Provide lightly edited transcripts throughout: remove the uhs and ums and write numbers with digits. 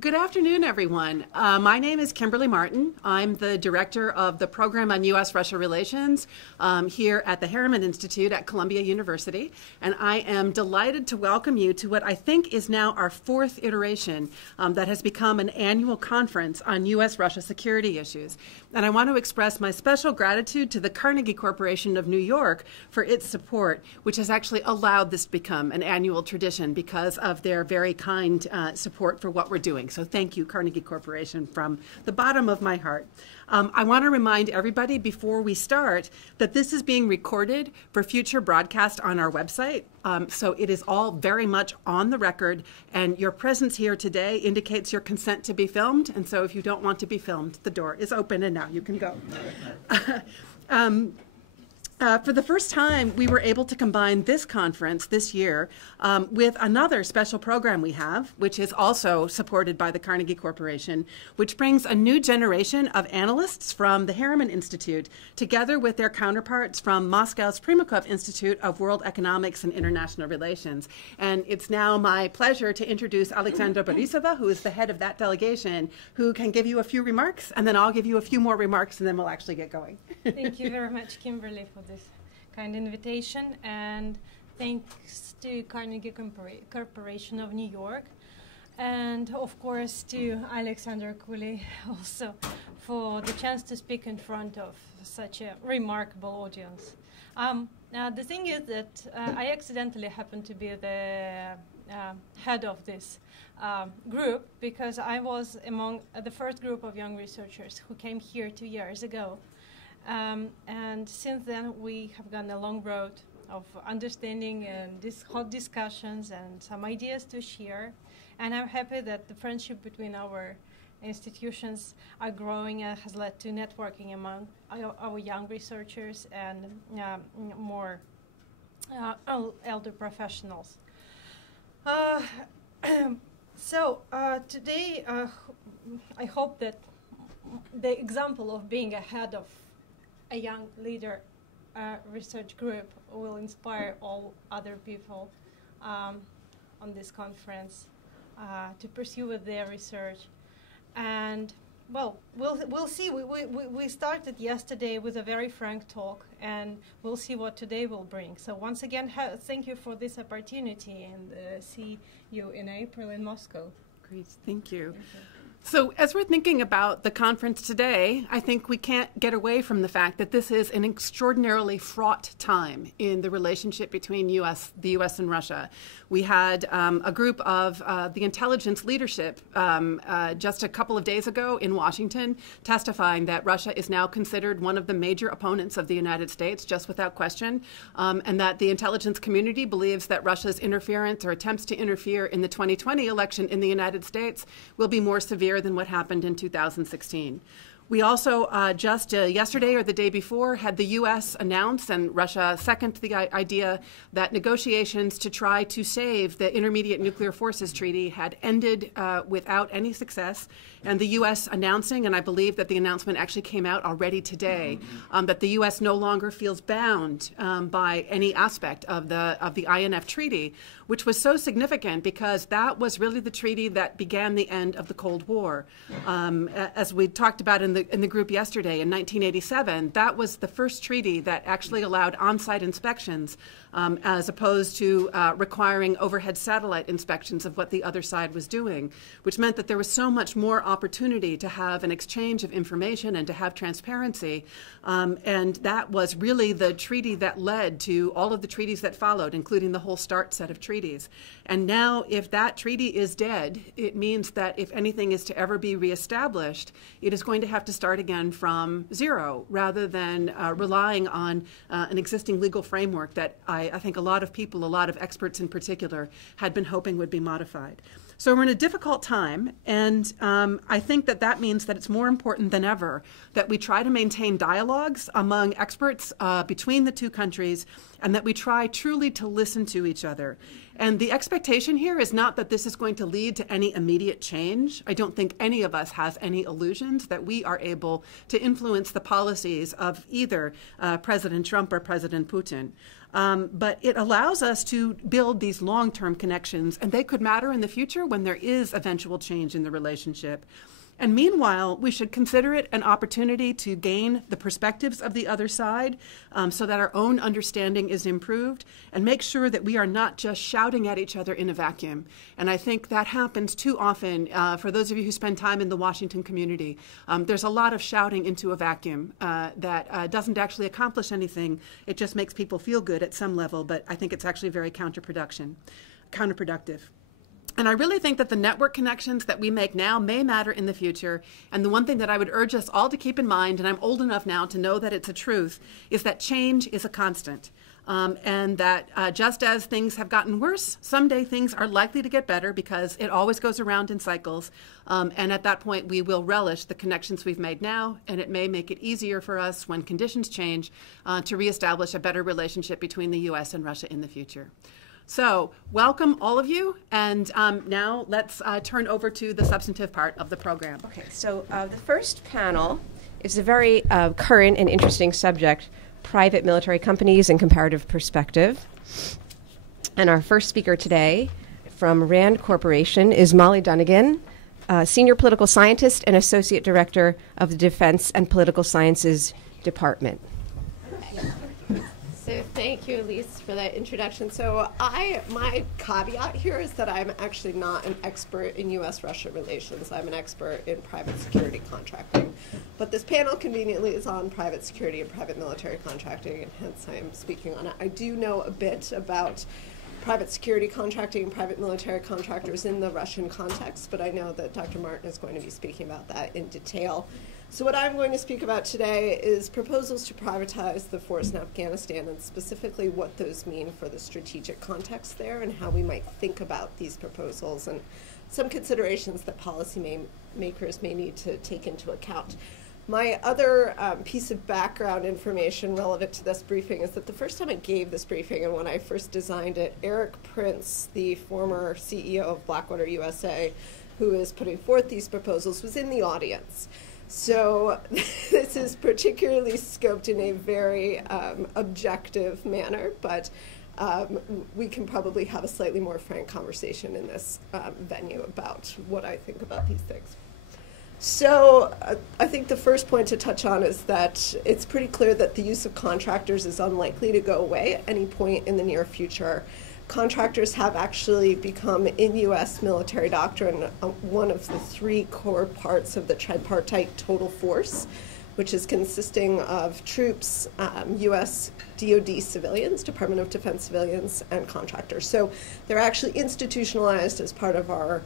Good afternoon, everyone. My name is Kimberly Martin. I'm the director of the program on U.S. Russia Relations here at the Harriman Institute at Columbia University, and I am delighted to welcome you to what I think is now our fourth iteration that has become an annual conference on U.S. Russia security issues. And I want to express my special gratitude to the Carnegie Corporation of New York for its support, which has actually allowed this to become an annual tradition because of their very kind support for what we're doing. So thank you, Carnegie Corporation, from the bottom of my heart. I want to remind everybody before we start that this is being recorded for future broadcast on our website. So it is all very much on the record, and your presence here today indicates your consent to be filmed. And so if you don't want to be filmed, the door is open and now you can go. For the first time, we were able to combine this conference this year with another special program we have, which is also supported by the Carnegie Corporation, which brings a new generation of analysts from the Harriman Institute together with their counterparts from Moscow's Primakov Institute of World Economics and International Relations. And it's now my pleasure to introduce Alexandra Borisova, who is the head of that delegation, who can give you a few remarks, and then I'll give you a few more remarks, and then we'll actually get going. Thank you very much, Kimberly, for this kind invitation, and thanks to Carnegie Corporation of New York, and of course to Alexander Kuli also for the chance to speak in front of such a remarkable audience. Now the thing is that I accidentally happened to be the head of this group because I was among the first group of young researchers who came here 2 years ago. And since then, we have gone a long road of understanding and hot discussions and some ideas to share. And I'm happy that the friendship between our institutions are growing and has led to networking among our young researchers and more elder professionals. Today, I hope that the example of being ahead of a young leader research group will inspire all other people on this conference to pursue with their research. And well, we'll see. We started yesterday with a very frank talk, and we'll see what today will bring. So once again, thank you for this opportunity, and see you in April in Moscow. Great, thank you. So as we're thinking about the conference today, I think we can't get away from the fact that this is an extraordinarily fraught time in the relationship between the U.S. and Russia. We had a group of the intelligence leadership just a couple of days ago in Washington testifying that Russia is now considered one of the major opponents of the United States, just without question, and that the intelligence community believes that Russia's interference or attempts to interfere in the 2020 election in the United States will be more severe than what happened in 2016. We also just yesterday or the day before had the U.S. announce, and Russia second the idea, that negotiations to try to save the Intermediate Nuclear Forces Treaty had ended without any success. And the U.S. announcing, and I believe that the announcement actually came out already today, that the U.S. no longer feels bound by any aspect of the INF Treaty, which was so significant because that was really the treaty that began the end of the Cold War. As we talked about in the group yesterday, in 1987, that was the first treaty that actually allowed on-site inspections as opposed to requiring overhead satellite inspections of what the other side was doing, which meant that there was so much more opportunity to have an exchange of information and to have transparency. And that was really the treaty that led to all of the treaties that followed, including the whole START set of treaties. And now, if that treaty is dead, it means that if anything is to ever be reestablished, it is going to have to start again from zero, rather than relying on an existing legal framework that I think a lot of people, a lot of experts in particular, had been hoping would be modified. So we're in a difficult time, and I think that that means that it's more important than ever that we try to maintain dialogues among experts between the two countries, and that we try truly to listen to each other. And the expectation here is not that this is going to lead to any immediate change. I don't think any of us has any illusions that we are able to influence the policies of either President Trump or President Putin. But it allows us to build these long-term connections, and they could matter in the future when there is eventual change in the relationship. And meanwhile, we should consider it an opportunity to gain the perspectives of the other side so that our own understanding is improved, and make sure that we are not just shouting at each other in a vacuum. And I think that happens too often for those of you who spend time in the Washington community. There's a lot of shouting into a vacuum that doesn't actually accomplish anything. It just makes people feel good at some level, but I think it's actually very counterproductive. And I really think that the network connections that we make now may matter in the future. And the one thing that I would urge us all to keep in mind, and I'm old enough now to know that it's a truth, is that change is a constant. And that just as things have gotten worse, someday things are likely to get better, because it always goes around in cycles. And at that point, we will relish the connections we've made now, and it may make it easier for us when conditions change to reestablish a better relationship between the U.S. and Russia in the future. So welcome, all of you, and now let's turn over to the substantive part of the program. Okay, so the first panel is a very current and interesting subject, private military companies and comparative perspective. And our first speaker today from RAND Corporation is Molly Dunnigan, Senior Political Scientist and Associate Director of the Defense and Political Sciences Department. So thank you, Elise, for that introduction. So my caveat here is that I'm actually not an expert in U.S. Russia relations. I'm an expert in private security contracting. But this panel conveniently is on private security and private military contracting, and hence I am speaking on it. I do know a bit about private security contracting and private military contractors in the Russian context, but I know that Dr. Martin is going to be speaking about that in detail. So what I'm going to speak about today is proposals to privatize the force in Afghanistan, and specifically what those mean for the strategic context there and how we might think about these proposals, and some considerations that policymakers may need to take into account. My other piece of background information relevant to this briefing is that the first time I gave this briefing, and when I first designed it, Eric Prince, the former CEO of Blackwater USA, who is putting forth these proposals, was in the audience. So this is particularly scoped in a very objective manner, but we can probably have a slightly more frank conversation in this venue about what I think about these things. So I think the first point to touch on is that it's pretty clear that the use of contractors is unlikely to go away at any point in the near future. Contractors have actually become, in U.S. military doctrine, one of the three core parts of the tripartite total force, which is consisting of troops, U.S. DoD civilians, Department of Defense civilians, and contractors. So they're actually institutionalized as part of our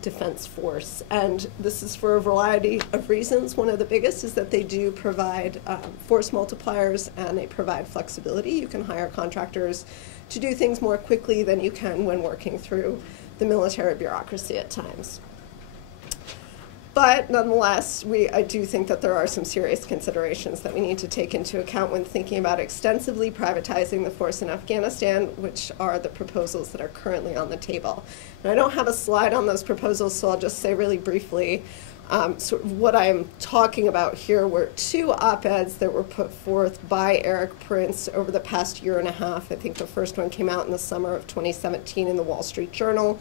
defense force. And this is for a variety of reasons. One of the biggest is that they do provide force multipliers, and they provide flexibility. You can hire contractors to do things more quickly than you can when working through the military bureaucracy at times. But nonetheless, I do think that there are some serious considerations that we need to take into account when thinking about extensively privatizing the force in Afghanistan, which are the proposals that are currently on the table. And I don't have a slide on those proposals, so I'll just say really briefly, sort of what I'm talking about here were two op-eds that were put forth by Eric Prince over the past year and a half. I think the first one came out in the summer of 2017 in the Wall Street Journal.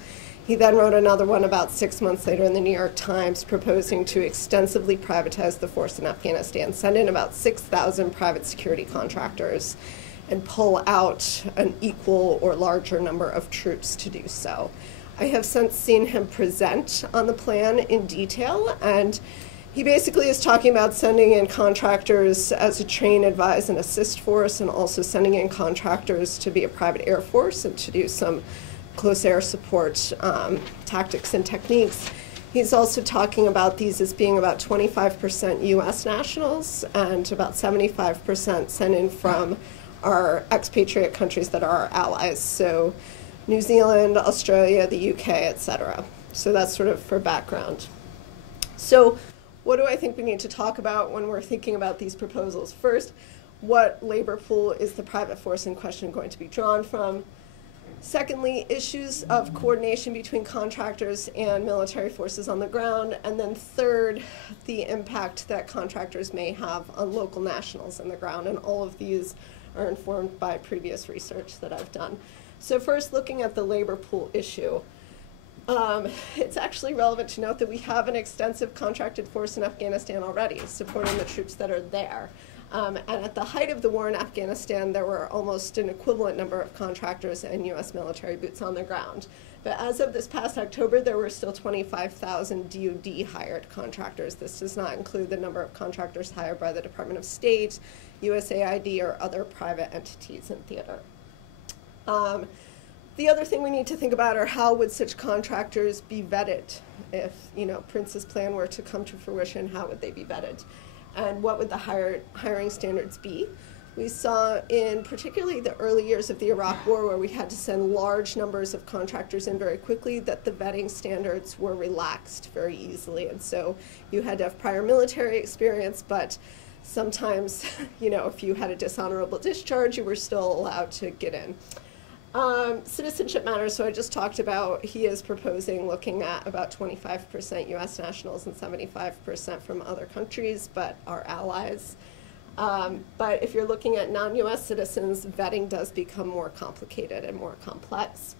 He then wrote another one about 6 months later in the New York Times, proposing to extensively privatize the force in Afghanistan, send in about 6,000 private security contractors, and pull out an equal or larger number of troops to do so. I have since seen him present on the plan in detail, and he basically is talking about sending in contractors as a train, advise, and assist force, and also sending in contractors to be a private air force and to do some close air support tactics and techniques. He's also talking about these as being about 25% U.S. nationals and about 75% sent in from our expatriate countries that are our allies, so New Zealand, Australia, the UK, etc. So that's sort of for background. So what do I think we need to talk about when we're thinking about these proposals? First, what labor pool is the private force in question going to be drawn from? Secondly, issues of coordination between contractors and military forces on the ground. And then third, the impact that contractors may have on local nationals on the ground. And all of these are informed by previous research that I've done. So first, looking at the labor pool issue. It's actually relevant to note that we have an extensive contracted force in Afghanistan already, supporting the troops that are there. And at the height of the war in Afghanistan, there were almost an equivalent number of contractors and U.S. military boots on the ground. But as of this past October, there were still 25,000 DoD hired contractors. This does not include the number of contractors hired by the Department of State, USAID, or other private entities in theater. The other thing we need to think about are how would such contractors be vetted if, Prince's plan were to come to fruition. How would they be vetted? And what would the hiring standards be? We saw in particularly the early years of the Iraq War, where we had to send large numbers of contractors in very quickly, that the vetting standards were relaxed very easily. And so you had to have prior military experience, but sometimes, if you had a dishonorable discharge, you were still allowed to get in. Citizenship matters, so I just talked about, he is proposing looking at about 25% U.S. nationals and 75% from other countries, but our allies. But if you're looking at non-U.S. citizens, vetting does become more complicated and more complex.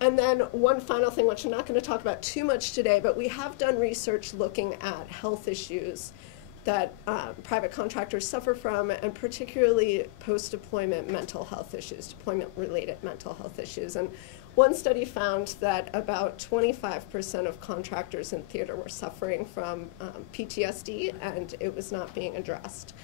And then one final thing, which I'm not going to talk about too much today, but we have done research looking at health issues that private contractors suffer from, and particularly post-deployment mental health issues, deployment-related mental health issues. And one study found that about 25% of contractors in theater were suffering from PTSD, and it was not being addressed.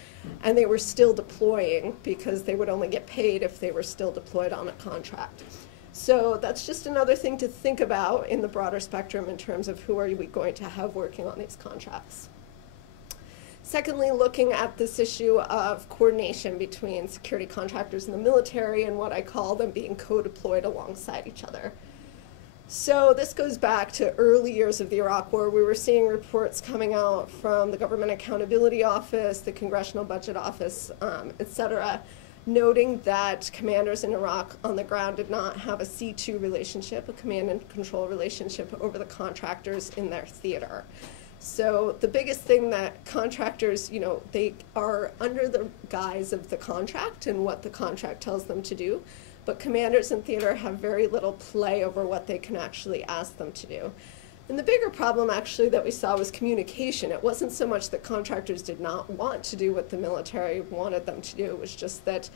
And they were still deploying because they would only get paid if they were still deployed on a contract. So that's just another thing to think about in the broader spectrum in terms of who are we going to have working on these contracts. Secondly, looking at this issue of coordination between security contractors and the military, and what I call them being co-deployed alongside each other. So this goes back to early years of the Iraq War. We were seeing reports coming out from the Government Accountability Office, the Congressional Budget Office, et cetera, noting that commanders in Iraq on the ground did not have a C2 relationship, a command and control relationship over the contractors in their theater. So the biggest thing that contractors, they are under the guise of the contract and what the contract tells them to do, but commanders in theater have very little play over what they can actually ask them to do. And the bigger problem actually that we saw was communication. It wasn't so much that contractors did not want to do what the military wanted them to do, it was just that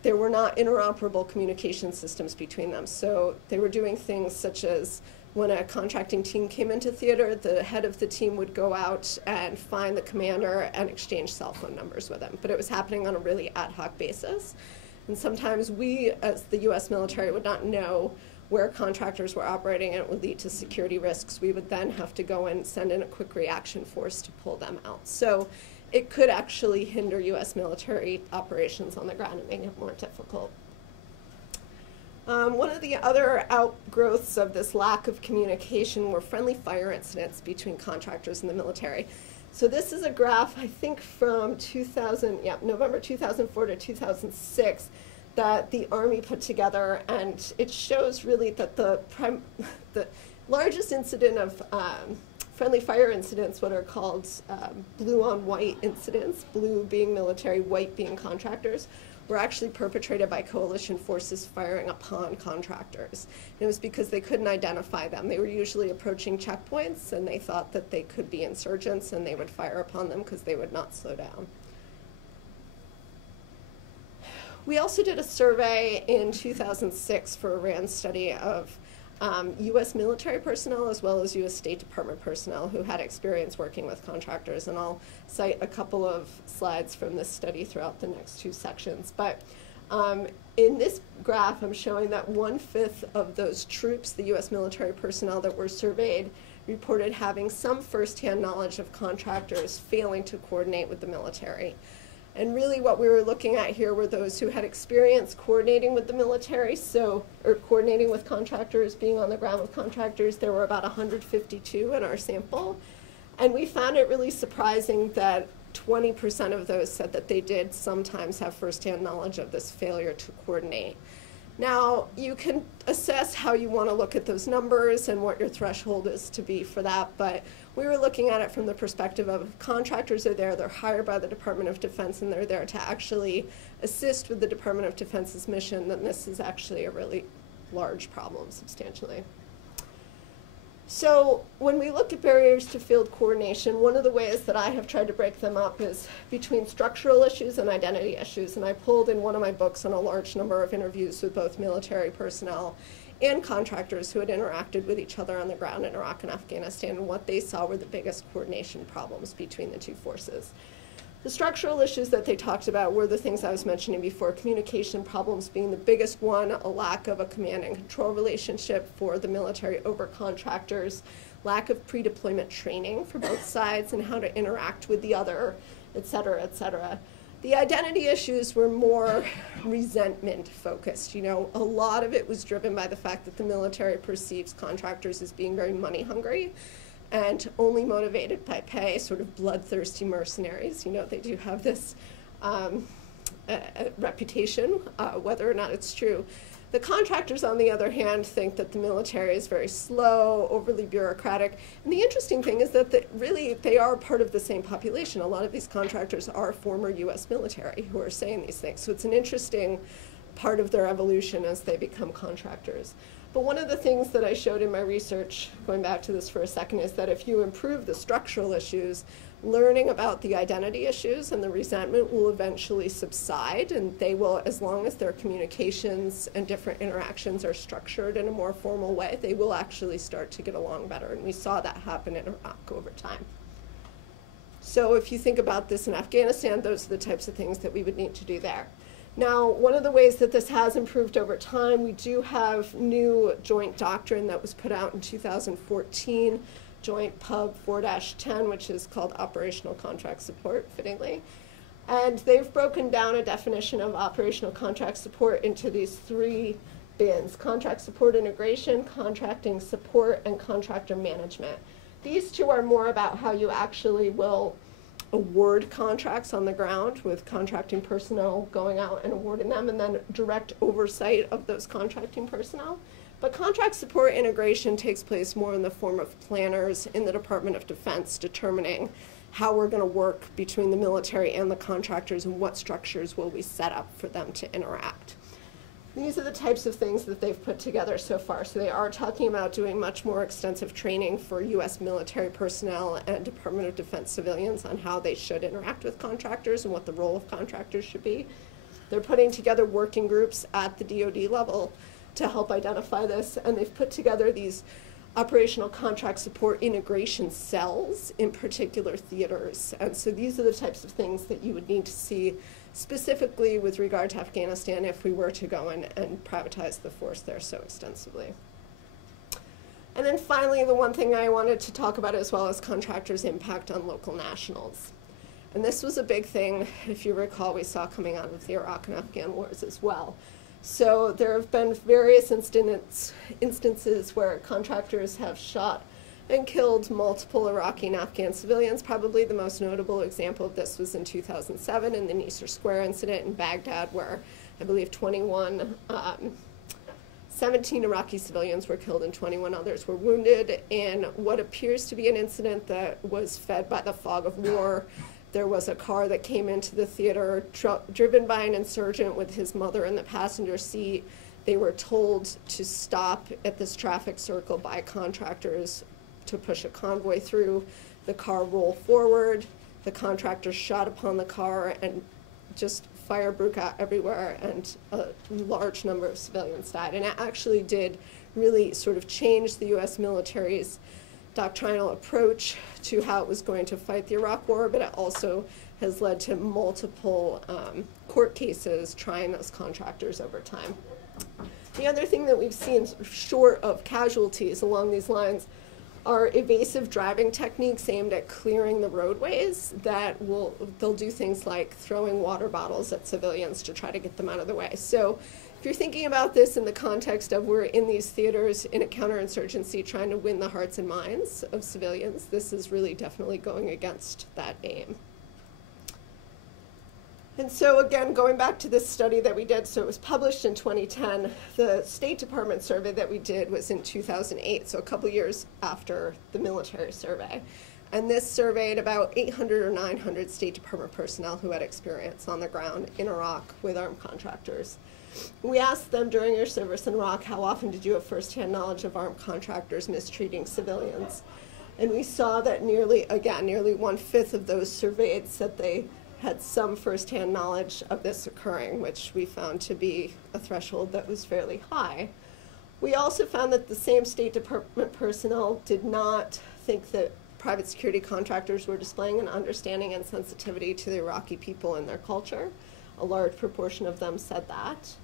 there were not interoperable communication systems between them. So they were doing things such as, when a contracting team came into theater, the head of the team would go out and find the commander and exchange cell phone numbers with him. But it was happening on a really ad hoc basis. And sometimes we, as the U.S. military, would not know where contractors were operating, and it would lead to security risks. We would then have to go and send in a quick reaction force to pull them out. So it could actually hinder U.S. military operations on the ground and make it more difficult. One of the other outgrowths of this lack of communication were friendly fire incidents between contractors and the military. So this is a graph, I think, from November 2004 to 2006 that the Army put together, and it shows really that the largest incident of friendly fire incidents, what are called blue on white incidents, blue being military, white being contractors, were actually perpetrated by coalition forces firing upon contractors. And it was because they couldn't identify them. They were usually approaching checkpoints, and they thought that they could be insurgents, and they would fire upon them because they would not slow down. We also did a survey in 2006 for a RAND study of U.S. military personnel as well as U.S. State Department personnel who had experience working with contractors. And I'll cite a couple of slides from this study throughout the next two sections. But in this graph, I'm showing that 1/5 of those troops, the U.S. military personnel that were surveyed, reported having some firsthand knowledge of contractors failing to coordinate with the military. And really what we were looking at here were those who had experience coordinating with the military, or coordinating with contractors, being on the ground with contractors. There were about 152 in our sample. And we found it really surprising that 20% of those said that they did sometimes have firsthand knowledge of this failure to coordinate. Now, you can assess how you want to look at those numbers and what your threshold is to be for that, but we were looking at it from the perspective of contractors are there, they're hired by the Department of Defense, and they're there to actually assist with the Department of Defense's mission, then this is actually a really large problem, substantially. So when we look at barriers to field coordination, one of the ways that I have tried to break them up is between structural issues and identity issues. And I pulled in one of my books on a large number of interviews with both military personnel and contractors who had interacted with each other on the ground in Iraq and Afghanistan, and what they saw were the biggest coordination problems between the two forces. The structural issues that they talked about were the things I was mentioning before, communication problems being the biggest one, a lack of a command and control relationship for the military over contractors, lack of pre-deployment training for both sides and how to interact with the other, et cetera, et cetera. The identity issues were more resentment focused. You know, a lot of it was driven by the fact that the military perceives contractors as being very money hungry and only motivated by pay, sort of bloodthirsty mercenaries. You know, they do have this reputation, whether or not it's true. The contractors, on the other hand, think that the military is very slow, overly bureaucratic. And the interesting thing is that really they are part of the same population. A lot of these contractors are former U.S. military who are saying these things. So it's an interesting part of their evolution as they become contractors. But one of the things that I showed in my research, going back to this for a second, is that if you improve the structural issues, learning about the identity issues and the resentment will eventually subside, and they will, as long as their communications and different interactions are structured in a more formal way, they will actually start to get along better. And we saw that happen in Iraq over time. So if you think about this in Afghanistan, those are the types of things that we would need to do there. Now, one of the ways that this has improved over time, we do have new joint doctrine that was put out in 2014, Joint Pub 4-10, which is called Operational Contract Support, fittingly. And they've broken down a definition of operational contract support into these three bins: contract support integration, contracting support, and contractor management. These two are more about how you actually will award contracts on the ground, with contracting personnel going out and awarding them, and then direct oversight of those contracting personnel. But contract support integration takes place more in the form of planners in the Department of Defense determining how we're going to work between the military and the contractors and what structures will we set up for them to interact. These are the types of things that they've put together so far. So they are talking about doing much more extensive training for U.S. military personnel and Department of Defense civilians on how they should interact with contractors and what the role of contractors should be. They're putting together working groups at the DoD level to help identify this, and they've put together these operational contract support integration cells in particular theaters. And so these are the types of things that you would need to see specifically with regard to Afghanistan if we were to go in and privatize the force there so extensively. And then finally, the one thing I wanted to talk about as well is contractors' impact on local nationals. And this was a big thing, if you recall, we saw coming out of the Iraq and Afghan wars as well. So there have been various instances where contractors have shot and killed multiple Iraqi and Afghan civilians. Probably the most notable example of this was in 2007 in the Nisr Square incident in Baghdad, where I believe 17 Iraqi civilians were killed and 21 others were wounded in what appears to be an incident that was fed by the fog of war. There was a car that came into the theater driven by an insurgent with his mother in the passenger seat. They were told to stop at this traffic circle by contractors to push a convoy through. The car rolled forward. The contractors shot upon the car, and just fire broke out everywhere, and a large number of civilians died. And it actually did really sort of change the U.S. military's doctrinal approach to how it was going to fight the Iraq War, but it also has led to multiple court cases trying those contractors over time. The other thing that we've seen short of casualties along these lines are evasive driving techniques aimed at clearing the roadways they'll do things like throwing water bottles at civilians to try to get them out of the way. So if you're thinking about this in the context of we're in these theaters in a counterinsurgency trying to win the hearts and minds of civilians, this is really definitely going against that aim. And so again, going back to this study that we did, so it was published in 2010. The State Department survey that we did was in 2008, so a couple years after the military survey. And this surveyed about 800 or 900 State Department personnel who had experience on the ground in Iraq with armed contractors. We asked them during your service in Iraq, how often did you have firsthand knowledge of armed contractors mistreating civilians? And we saw that nearly 1/5 of those surveyed said they had some firsthand knowledge of this occurring, which we found to be a threshold that was fairly high. We also found that the same State Department personnel did not think that private security contractors were displaying an understanding and sensitivity to the Iraqi people and their culture. A large proportion of them said that.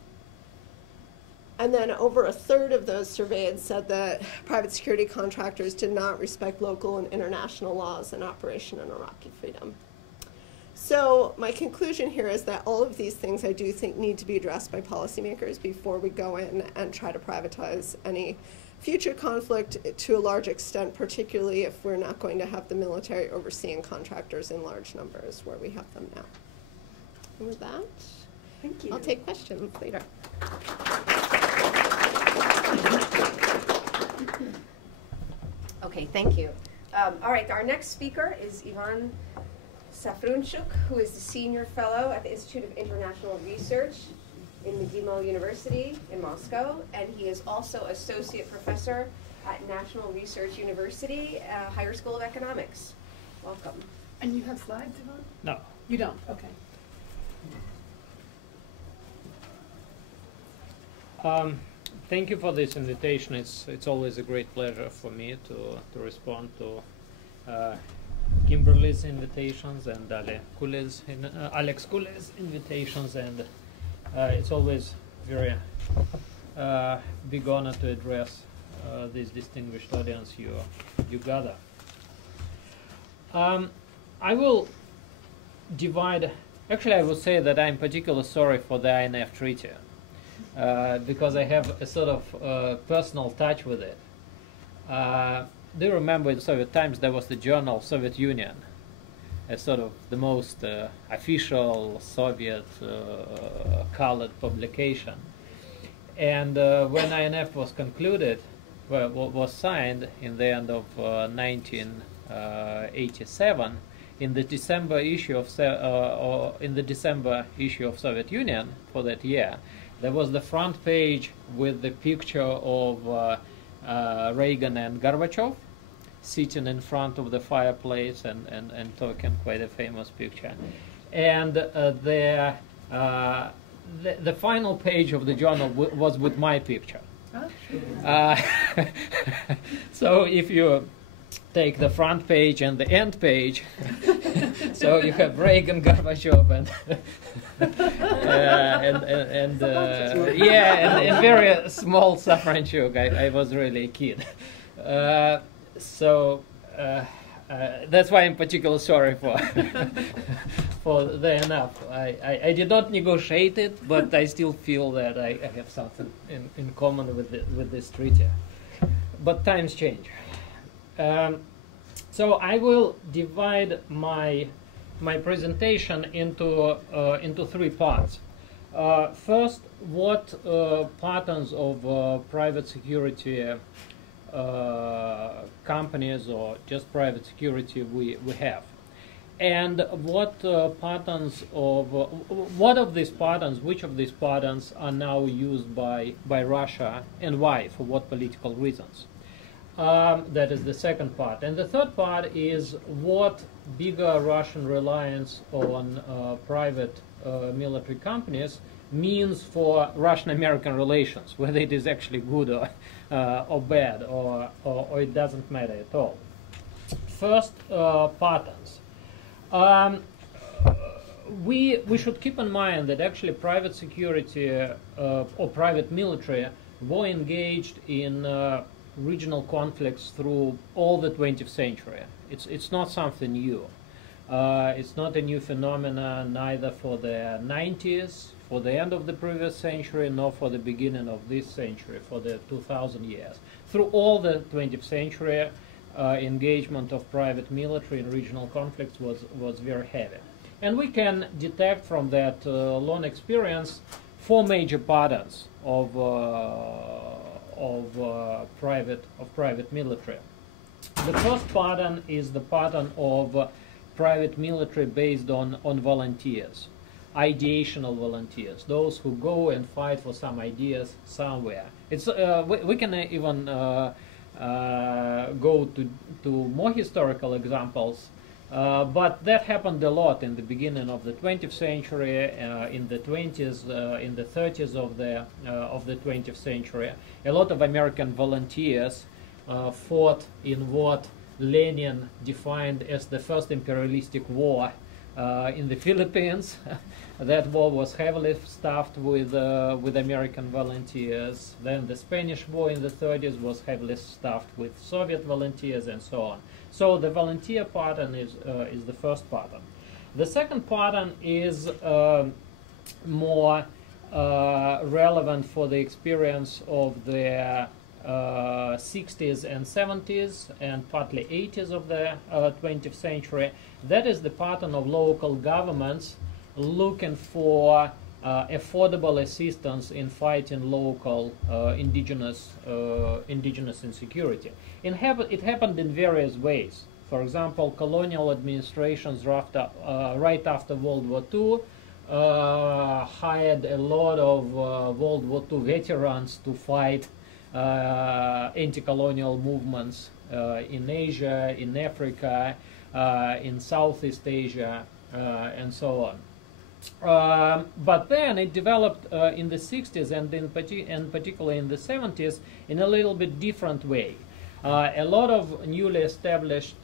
And then over 1/3 of those surveyed said that private security contractors did not respect local and international laws in operation in Iraqi freedom. So my conclusion here is that all of these things I do think need to be addressed by policymakers before we go in and try to privatize any future conflict to a large extent, particularly if we're not going to have the military overseeing contractors in large numbers where we have them now. And with that, Thank you. I'll take questions later. Okay, thank you. All right, our next speaker is Ivan Safrunchuk, who is the Senior Fellow at the Institute of International Research in Medimo University in Moscow, and he is also Associate Professor at National Research University, Higher School of Economics. Welcome. And you have slides, Yvonne? No. You don't? Okay. Thank you for this invitation. It's always a great pleasure for me to respond to Kimberly's invitations and Alex Kule's invitations, and it's always very big honor to address this distinguished audience you gather. I will divide. Actually, I would say that I'm particularly sorry for the INF Treaty. Because I have a sort of personal touch with it. Do you remember in Soviet times there was the journal Soviet Union, as sort of the most official Soviet colored publication. And when INF was concluded, was signed in the end of 1987, in the December issue of Soviet Union for that year, there was the front page with the picture of Reagan and Gorbachev sitting in front of the fireplace and talking, quite a famous picture. And the final page of the journal was with my picture. So if you take the front page and the end page, so you have Reagan, Gorbachev, and very small Safranchuk. I was really a kid. That's why I'm particularly sorry for the enough. I did not negotiate it, but I still feel that I have something in common with this treaty. But times change. So I will divide my presentation into 3 parts. First, what patterns of private security companies or just private security we have, and what patterns of which of these patterns are now used by Russia, and why, for what political reasons. That is the second part. And the third part is what bigger Russian reliance on private military companies means for Russian-American relations, whether it is actually good or bad, or it doesn't matter at all. First, patterns. We should keep in mind that actually private security or private military were engaged in regional conflicts through all the 20th century. It's not something new. It's not a new phenomenon neither for the 90s, for the end of the previous century, nor for the beginning of this century, for the 2000 years. Through all the 20th century, engagement of private military in regional conflicts was very heavy. And we can detect from that long experience 4 major patterns of private military. The first pattern is the pattern of private military based on volunteers, ideational volunteers, those who go and fight for some ideas somewhere. It's we can even go to more historical examples, but that happened a lot in the beginning of the 20th century, in the 20s, in the 30s of the 20th century. A lot of American volunteers fought in what Lenin defined as the first imperialistic war in the Philippines. That war was heavily staffed with American volunteers. Then the Spanish War in the 30s was heavily staffed with Soviet volunteers and so on. So the volunteer pattern is the first pattern. The second pattern is more relevant for the experience of the 60s and 70s and partly 80s of the 20th century. That is the pattern of local governments looking for affordable assistance in fighting local indigenous insecurity. It happened in various ways. For example, colonial administrations right after World War II hired a lot of World War II veterans to fight anti-colonial movements in Asia, in Africa, in Southeast Asia, and so on. But then it developed in the 60s and particularly in the 70s in a little bit different way. A lot of newly established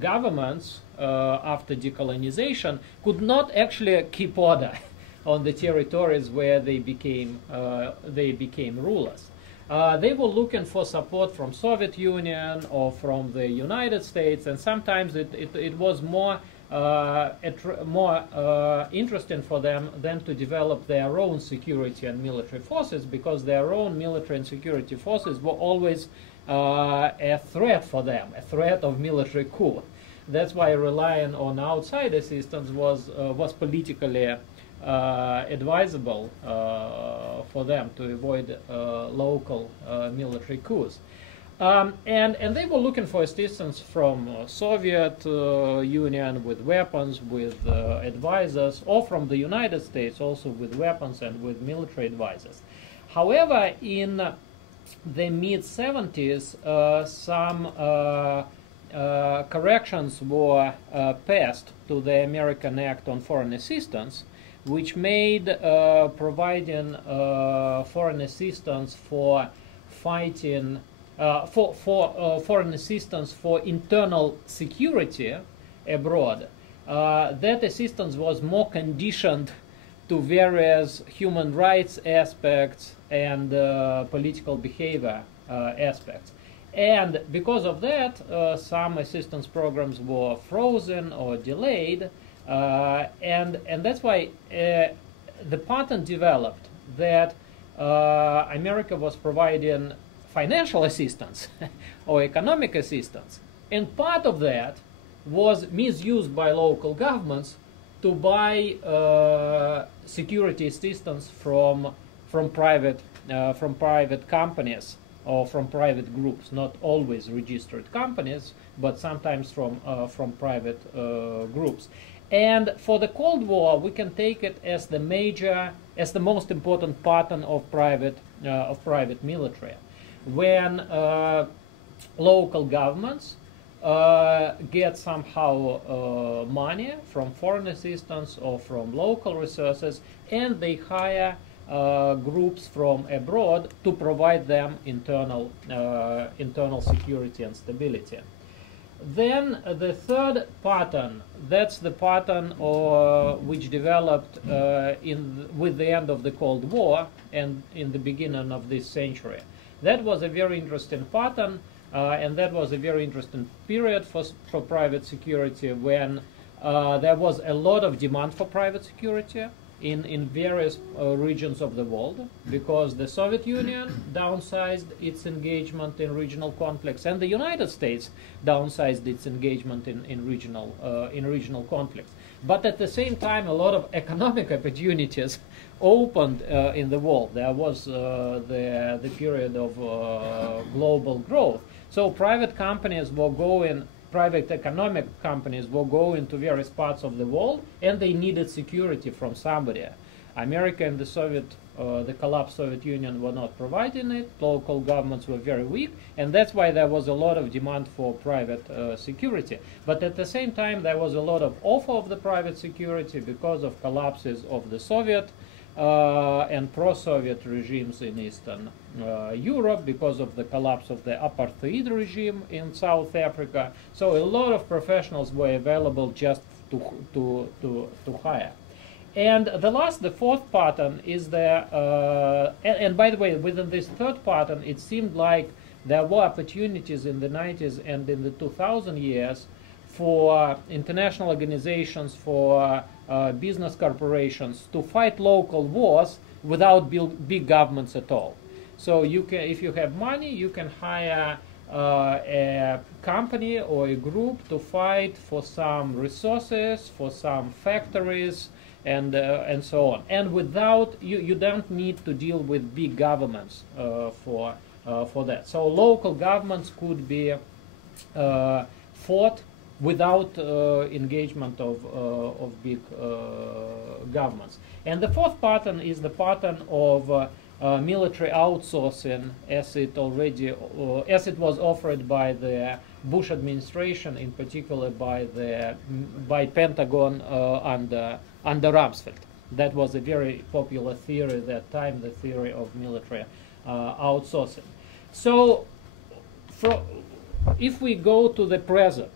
governments after decolonization could not actually keep order on the territories where they became rulers. They were looking for support from Soviet Union or from the United States, and sometimes it was more interesting for them than to develop their own security and military forces, because their own military and security forces were always a threat for them, a threat of military coup. That's why relying on outside assistance was politically advisable for them to avoid local military coups. And they were looking for assistance from Soviet Union with weapons, with advisors, or from the United States also with weapons and with military advisors. However, in the mid-70s, some corrections were passed to the American Act on Foreign Assistance, which made providing foreign assistance for fighting foreign assistance for internal security abroad. That assistance was more conditioned to various human rights aspects and political behavior aspects. And because of that, some assistance programs were frozen or delayed, and that's why the pattern developed that America was providing financial assistance or economic assistance, and part of that was misused by local governments to buy security assistance from private companies or from private groups, not always registered companies, but sometimes from private groups. And for the Cold War, we can take it as the most important pattern of private military, when local governments get somehow money from foreign assistance or from local resources, and they hire groups from abroad to provide them internal security and stability. Then the third pattern, that's the pattern which developed with the end of the Cold War and in the beginning of this century. That was a very interesting pattern, and that was a very interesting period for private security, when there was a lot of demand for private security in various regions of the world, because the Soviet Union downsized its engagement in regional conflicts, and the United States downsized its engagement in regional conflicts. But at the same time, a lot of economic opportunities opened in the world. There was the period of global growth. So private companies were going, private economic companies were going to various parts of the world, and they needed security from somebody. America and the collapsed Soviet Union were not providing it. Local governments were very weak, and that's why there was a lot of demand for private security. But at the same time, there was a lot of offer of the private security because of collapses of the Soviet and pro-Soviet regimes in Eastern Europe, because of the collapse of the apartheid regime in South Africa. So a lot of professionals were available just to hire. And the fourth pattern is and by the way, within this third pattern, it seemed like there were opportunities in the 90s and in the 2000 years for international organizations, for business corporations to fight local wars without big governments at all. So you can, if you have money, you can hire a company or a group to fight for some resources, for some factories, and so on. And without you don't need to deal with big governments for that. So local governments could be fought without engagement of big governments. And the fourth pattern is the pattern of military outsourcing, as it was offered by the Bush administration, in particular by Pentagon under Rumsfeld. That was a very popular theory at that time, the theory of military outsourcing. So, if we go to the present,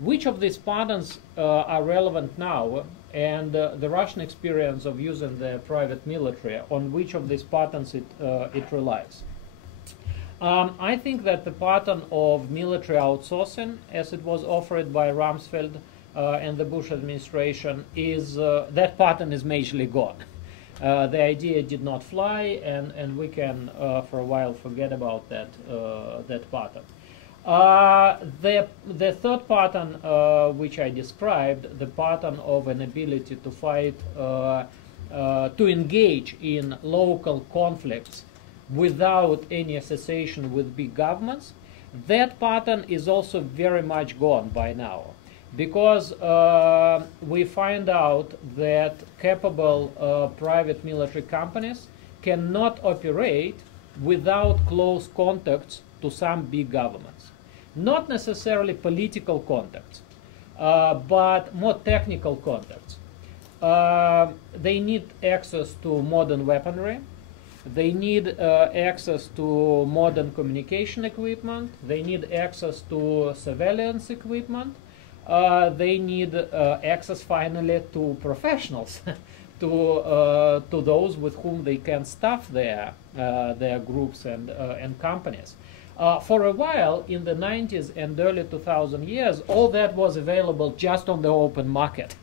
which of these patterns are relevant now, and the Russian experience of using the private military, on which of these patterns it relies? I think that the pattern of military outsourcing, as it was offered by Rumsfeld and the Bush administration, is that pattern is majorly gone. The idea did not fly, and we can for a while forget about that pattern. The third pattern, which I described, the pattern of an ability to fight, to engage in local conflicts without any association with big governments, that pattern is also very much gone by now, because we find out that capable private military companies cannot operate without close contacts to some big governments. Not necessarily political contacts, but more technical contacts. They need access to modern weaponry. They need access to modern communication equipment. They need access to surveillance equipment. They need access, finally, to professionals, to those with whom they can staff their groups and companies. For a while, in the 90s and early 2000 years, all that was available just on the open market,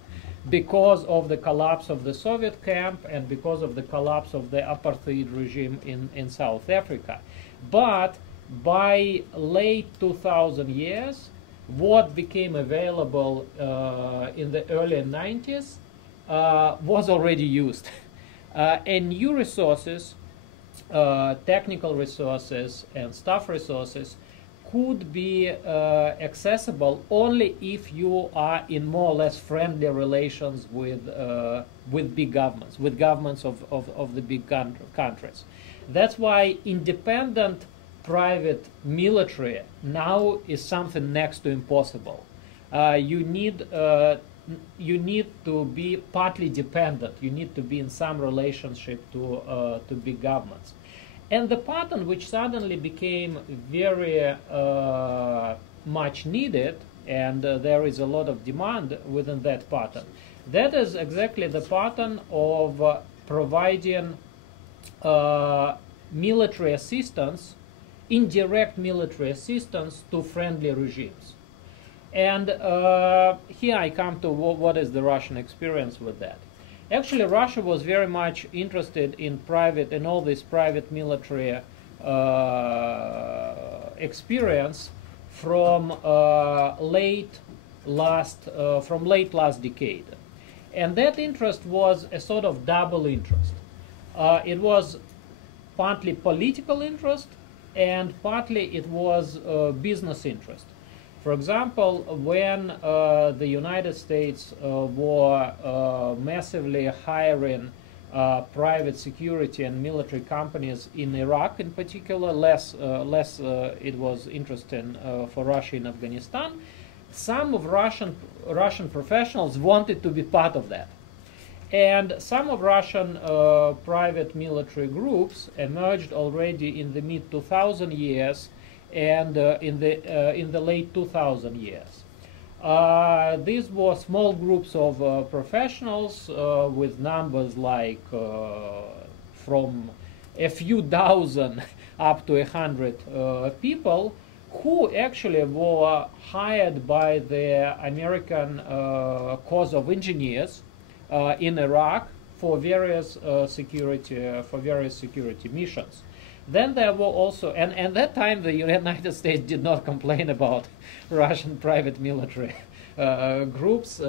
because of the collapse of the Soviet camp and because of the collapse of the apartheid regime in South Africa. But by late 2000 years, what became available in the early 90s was already used. And new resources, technical resources and staff resources, could be accessible only if you are in more or less friendly relations with big governments, with governments of the big countries. That's why independent private military now is something next to impossible. You need to be partly dependent. You need to be in some relationship to big governments. And the pattern which suddenly became very much needed, and there is a lot of demand within that pattern, that is exactly the pattern of providing military assistance, indirect military assistance to friendly regimes. And here I come to what is the Russian experience with that. Actually, Russia was very much interested in all this private military experience from late last decade, and that interest was a sort of double interest. It was partly political interest, and partly it was business interest. For example, when the United States were massively hiring private security and military companies in Iraq in particular, less it was interesting for Russia in Afghanistan, some of Russian professionals wanted to be part of that. And some of Russian private military groups emerged already in the mid-2000 years and in the late 2000 years. These were small groups of professionals with numbers like from a few dozen up to 100 people, who actually were hired by the American Corps of Engineers in Iraq for various security missions. Then there were also, and at that time the United States did not complain about Russian private military groups.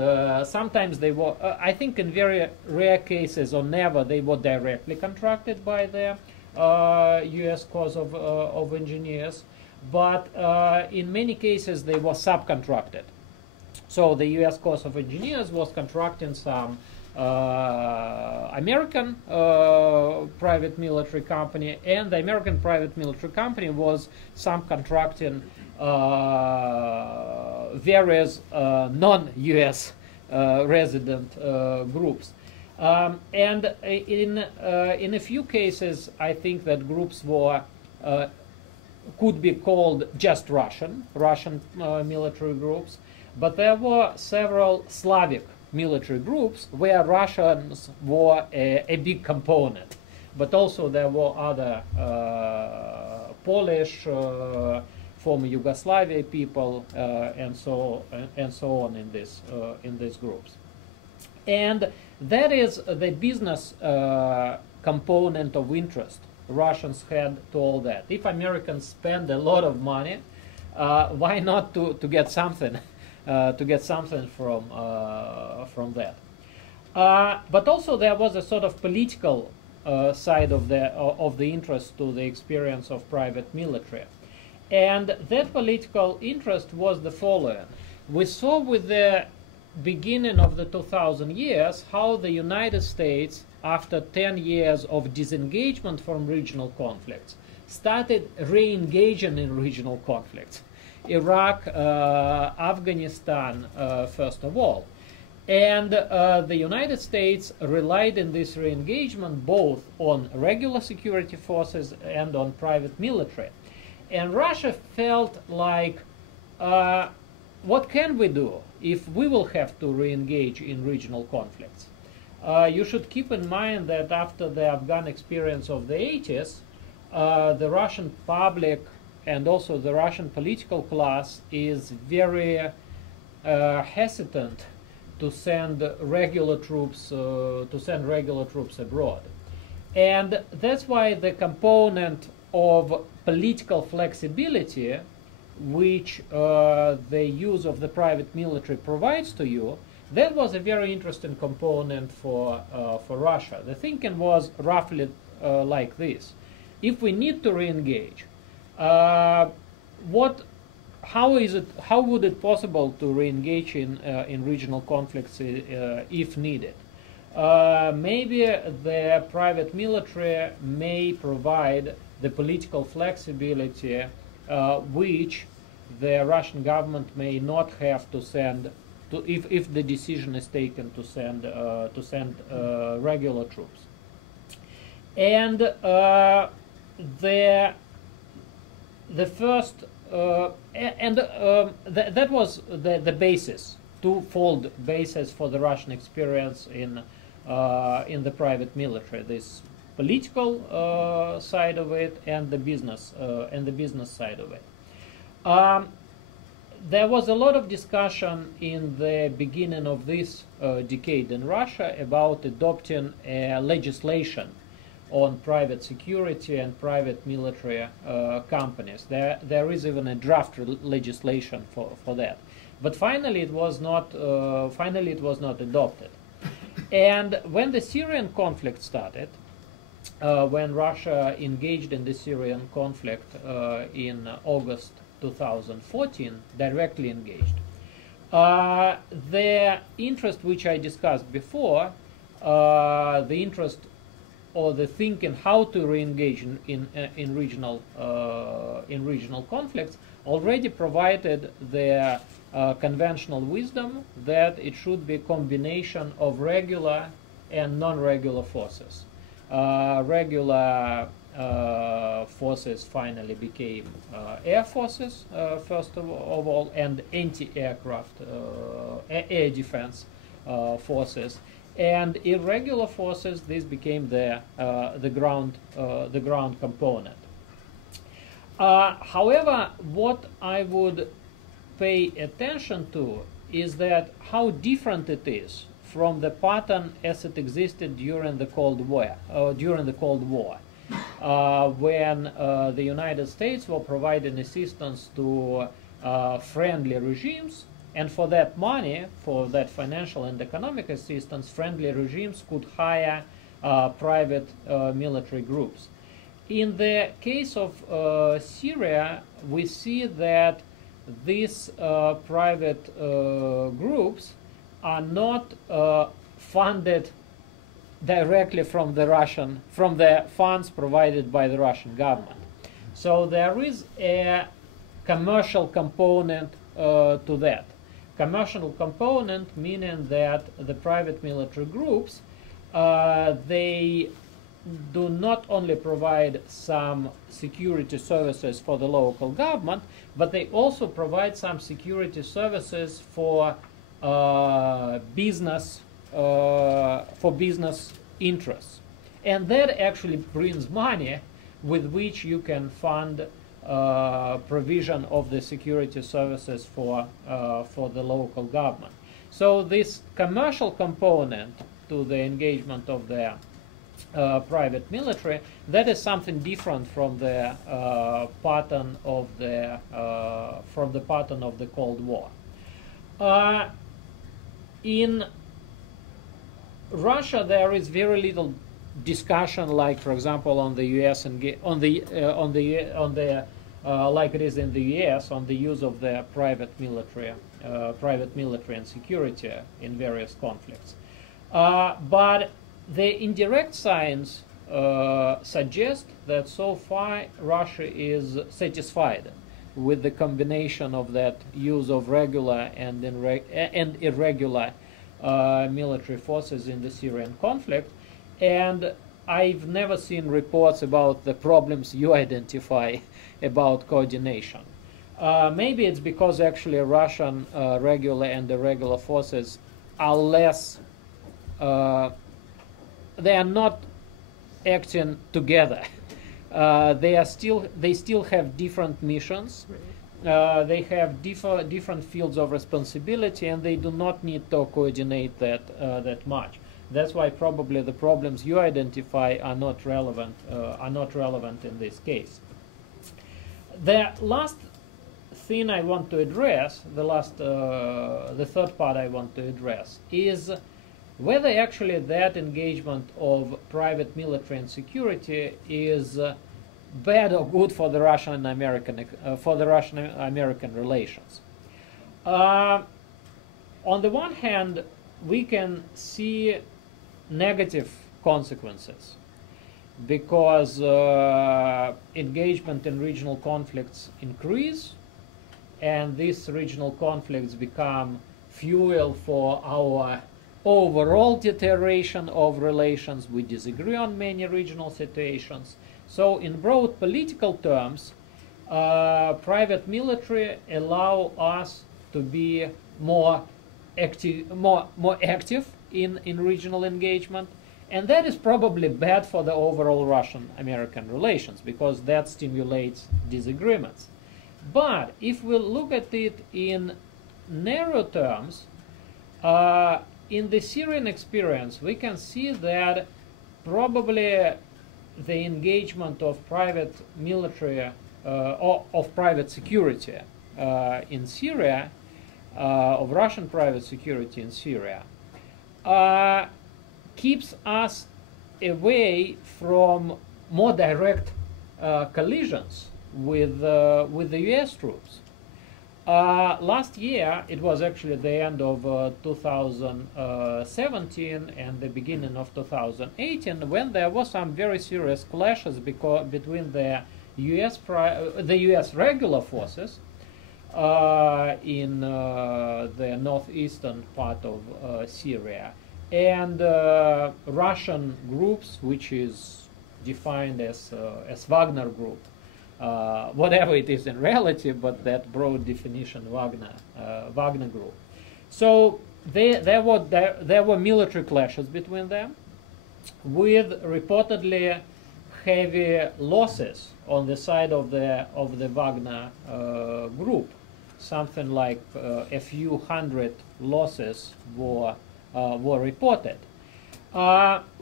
Sometimes they were, I think in very rare cases or never, they were directly contracted by the U.S. Corps of Engineers, but in many cases they were subcontracted. So the U.S. Corps of Engineers was contracting some American private military company, and the American private military company was subcontracting various non-U.S. Resident groups. And in a few cases, I think that groups were could be called just Russian military groups, but there were several Slavic military groups where Russians were a big component, but also there were other Polish, former Yugoslavia people, and so on in these groups. And that is the business component of interest Russians had to all that. If Americans spend a lot of money, why not to get something? To get something from that. But also there was a sort of political side of the interest to the experience of private military. And that political interest was the following. We saw with the beginning of the 2000 years how the United States, after 10 years of disengagement from regional conflicts, started re-engaging in regional conflicts. Iraq, Afghanistan, first of all. And the United States relied in this re-engagement both on regular security forces and on private military. And Russia felt like, what can we do if we will have to re-engage in regional conflicts? You should keep in mind that after the Afghan experience of the 80s, the Russian public and also the Russian political class is very hesitant to send regular troops abroad, and that's why the component of political flexibility, which the use of the private military provides to you, that was a very interesting component for Russia. The thinking was roughly like this: if we need to re-engage, how would it possible to re-engage in regional conflicts if needed? Maybe the private military may provide the political flexibility which the Russian government may not have to send to, if the decision is taken to send regular troops. And the first that was the basis, twofold basis for the Russian experience in the private military: this political side of it and the business side of it. There was a lot of discussion in the beginning of this decade in Russia about adopting legislation on private security and private military companies. There is even a draft legislation for that, but finally it was not adopted. And when the Syrian conflict started, when Russia engaged in the Syrian conflict in August 2014, directly engaged. The interest which I discussed before, the interest or the thinking how to re-engage in regional conflicts, already provided the conventional wisdom that it should be a combination of regular and non-regular forces. Regular forces finally became air forces, first of all, and anti-aircraft air defense forces. And irregular forces, this became the ground component. However, what I would pay attention to is that how different it is from the pattern as it existed during the Cold War. When the United States were providing assistance to friendly regimes, and for that money, for that financial and economic assistance, friendly regimes could hire private military groups. In the case of Syria, we see that these private groups are not funded directly from the funds provided by the Russian government. So there is a commercial component to that. Commercial component meaning that the private military groups, they do not only provide some security services for the local government, but they also provide some security services for business interests. And that actually brings money with which you can fund provision of the security services for the local government. So this commercial component to the engagement of the private military, that is something different from the pattern of the Cold War. In Russia, there is very little discussion, like for example, on the U.S. Like it is in the U.S. on the use of the private military and security in various conflicts. But the indirect signs suggest that so far Russia is satisfied with the combination of that use of regular and irregular military forces in the Syrian conflict. And I've never seen reports about the problems you identify about coordination. Maybe it's because actually Russian regular and irregular forces are less, they are not acting together. They still have different missions. They have different fields of responsibility, and they do not need to coordinate that much. That's why probably the problems you identify are not relevant in this case. The last thing I want to address, the third part I want to address, is whether actually that engagement of private military and security is bad or good for the Russian-American relations. On the one hand, we can see negative consequences because engagement in regional conflicts increase, and these regional conflicts become fuel for our overall deterioration of relations. We disagree on many regional situations. So in broad political terms, private military allow us to be more active in regional engagement, and that is probably bad for the overall Russian-American relations because that stimulates disagreements. But if we look at it in narrow terms, in the Syrian experience, we can see that probably the engagement of private military or of private security in Syria, of Russian private security in Syria, keeps us away from more direct collisions with the U.S. troops. Last year, it was actually the end of 2017 and the beginning of 2018, when there was some very serious clashes between the U.S. regular forces in the northeastern part of Syria and Russian groups, which is defined as Wagner group. Whatever it is in reality, but that broad definition, Wagner group. So there were military clashes between them, with reportedly heavy losses on the side of the Wagner group. Something like a few hundred losses were reported.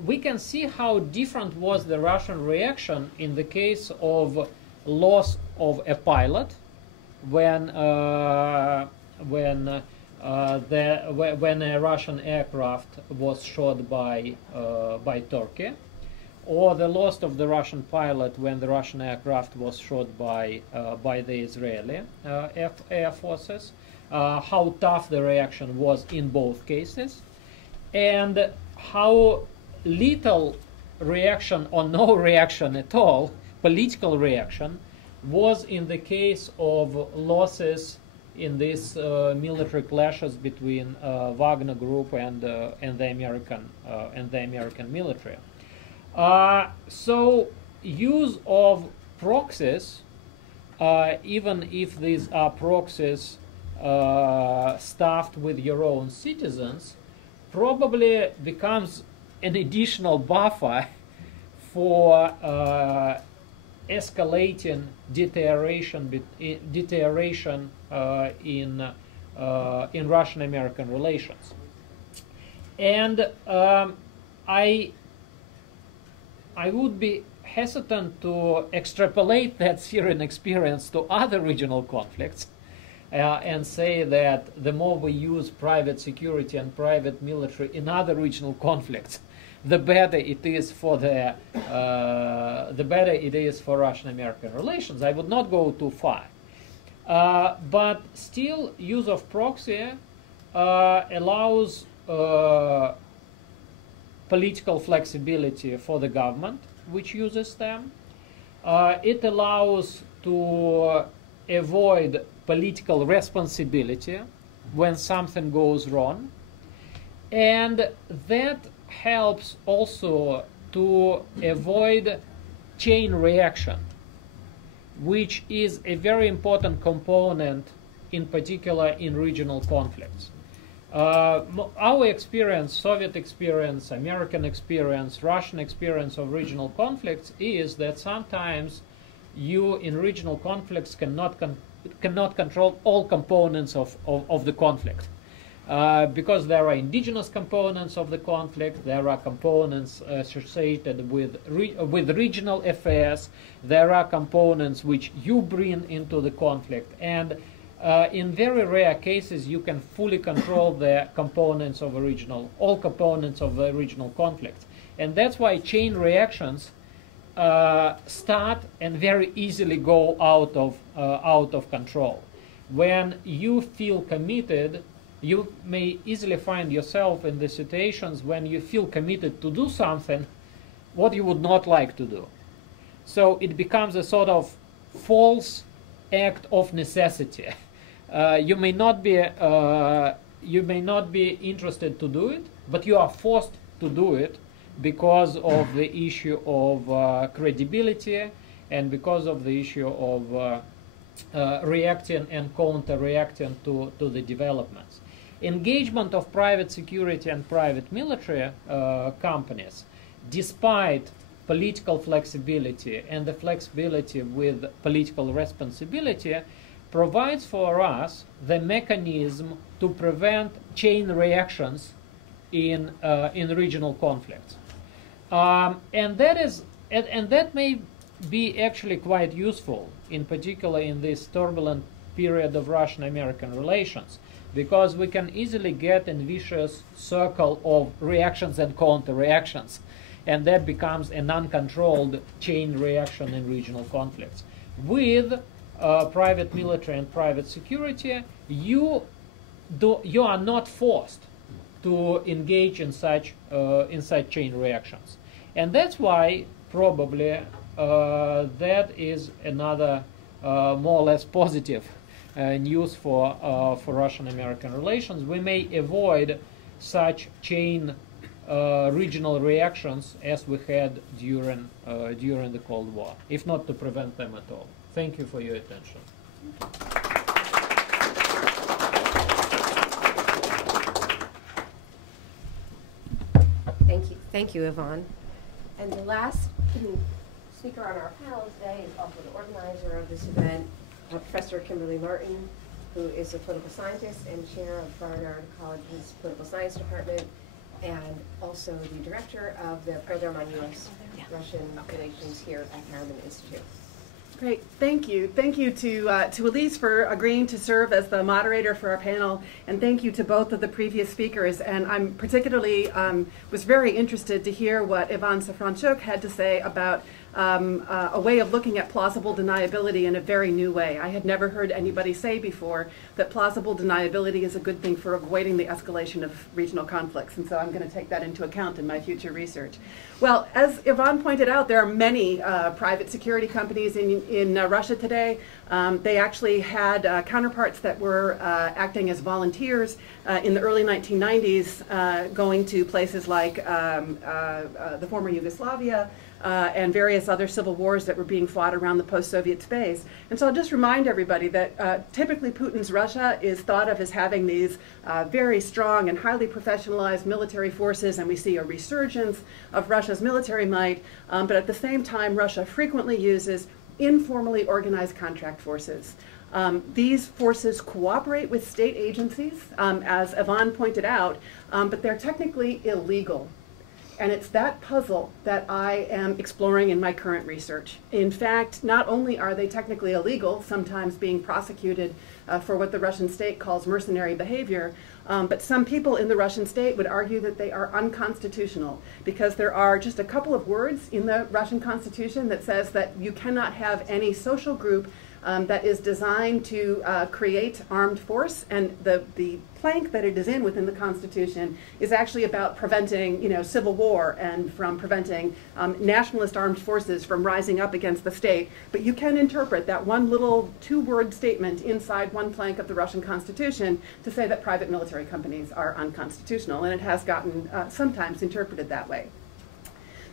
We can see how different was the Russian reaction in the case of loss of a pilot when a Russian aircraft was shot by Turkey, or the loss of the Russian pilot when the Russian aircraft was shot by the Israeli air forces. How tough the reaction was in both cases, and how little reaction or no reaction at all, political reaction, was in the case of losses in these military clashes between Wagner Group and the American military. So use of proxies, even if these are proxies staffed with your own citizens, probably becomes an additional buffer for escalating deterioration in Russian-American relations. And I would be hesitant to extrapolate that Syrian experience to other regional conflicts and say that the more we use private security and private military in other regional conflicts, the better it is for Russian-American relations. I would not go too far, but still, use of proxy allows political flexibility for the government, which uses them. It allows to avoid political responsibility when something goes wrong, and that helps also to avoid chain reaction, which is a very important component, in particular in regional conflicts. Our experience, Soviet experience, American experience, Russian experience of regional conflicts is that sometimes you in regional conflicts cannot control all components of the conflict. Because there are indigenous components of the conflict, there are components associated with regional affairs, there are components which you bring into the conflict, and in very rare cases you can fully control the components of all components of the regional conflict. And that's why chain reactions start and very easily go out of control. When you feel committed, you may easily find yourself in the situations when you feel committed to do something what you would not like to do. So it becomes a sort of false act of necessity. You may not be interested to do it, but you are forced to do it because of the issue of credibility and because of the issue of reacting and counter-reacting to the developments. Engagement of private security and private military companies, despite political flexibility and the flexibility with political responsibility, provides for us the mechanism to prevent chain reactions in regional conflicts, and that may be actually quite useful, in particular in this turbulent period of Russian-American relations, because we can easily get in vicious circle of reactions and counter-reactions. and that becomes an uncontrolled chain reaction in regional conflicts. With private military and private security, you are not forced to engage in such chain reactions, and that's why probably that is another more or less positive news for Russian-American relations. We may avoid such chain regional reactions as we had during the Cold War, if not to prevent them at all. Thank you for your attention. Thank you, Ivan. And the last speaker on our panel today is also the organizer of this event, Professor Kimberly Martin, who is a political scientist and chair of Barnard College's Political Science Department, and also the director of the program on U.S. Russian Relations here at Harriman Institute. Great, thank you. Thank you to Elise for agreeing to serve as the moderator for our panel, and thank you to both of the previous speakers. And I'm particularly was very interested to hear what Ivan Safranchuk had to say about a way of looking at plausible deniability in a very new way. I had never heard anybody say before that plausible deniability is a good thing for avoiding the escalation of regional conflicts, and so I'm going to take that into account in my future research. Well, as Ivan pointed out, there are many private security companies in Russia today. They actually had counterparts that were acting as volunteers in the early 1990s, going to places like the former Yugoslavia, and various other civil wars that were being fought around the post-Soviet space. And so I'll just remind everybody that typically Putin's Russia is thought of as having these very strong and highly professionalized military forces, and we see a resurgence of Russia's military might, but at the same time Russia frequently uses informally organized contract forces. These forces cooperate with state agencies, as Ivan pointed out, but they're technically illegal. And it's that puzzle that I am exploring in my current research. In fact, not only are they technically illegal, sometimes being prosecuted for what the Russian state calls mercenary behavior, but some people in the Russian state would argue that they are unconstitutional because there are just a couple of words in the Russian constitution that says that you cannot have any social group that is designed to create armed force, and the plank that it is in within the Constitution is actually about preventing, civil war and from preventing nationalist armed forces from rising up against the state. But you can interpret that one little two-word statement inside one plank of the Russian Constitution to say that private military companies are unconstitutional, and it has gotten sometimes interpreted that way.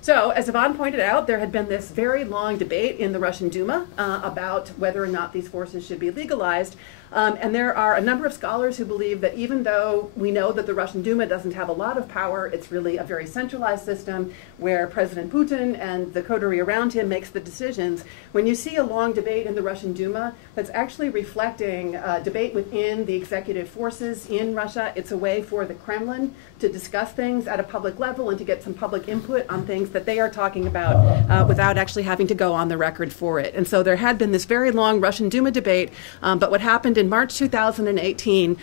So, as Ivan pointed out, there had been this very long debate in the Russian Duma about whether or not these forces should be legalized. And there are a number of scholars who believe that even though we know that the Russian Duma doesn't have a lot of power, it's really a very centralized system where President Putin and the coterie around him makes the decisions. When you see a long debate in the Russian Duma that's actually reflecting debate within the executive forces in Russia, it's a way for the Kremlin to discuss things at a public level and to get some public input on things that they are talking about without actually having to go on the record for it. And so there had been this very long Russian Duma debate, but what happened in March 2018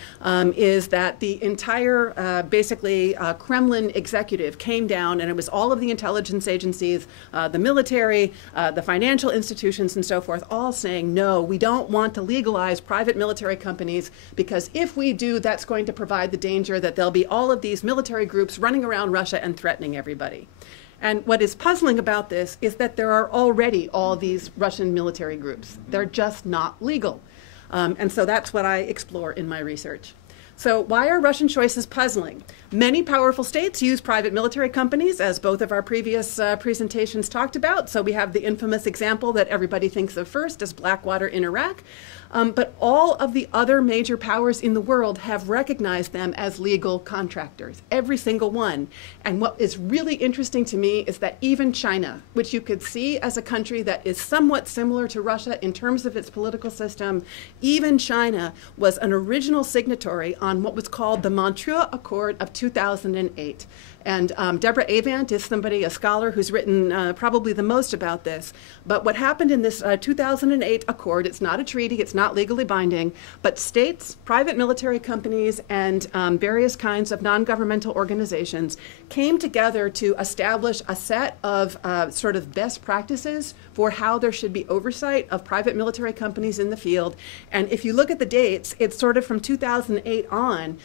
is that the entire, basically, Kremlin executive came down, and it was all of the intelligence agencies, the military, the financial institutions, and so forth, all saying, no, we don't want to legalize private military companies, because if we do, that's going to provide the danger that there'll be all of these military groups running around Russia and threatening everybody. And what is puzzling about this is that there are already all these Russian military groups. They're just not legal. And so that's what I explore in my research. So why are Russian choices puzzling? Many powerful states use private military companies, as both of our previous presentations talked about. So we have the infamous example that everybody thinks of first as Blackwater in Iraq. But all of the other major powers in the world have recognized them as legal contractors, every single one. And what is really interesting to me is that even China, which you could see as a country that is somewhat similar to Russia in terms of its political system, even China was an original signatory on what was called the Montreux Accord of 2008. And Deborah Avant is a scholar who's written probably the most about this. But what happened in this 2008 accord, it's not a treaty, it's not legally binding, but states, private military companies, and various kinds of non-governmental organizations came together to establish a set of sort of best practices for how there should be oversight of private military companies in the field. And if you look at the dates, it's sort of from 2008 on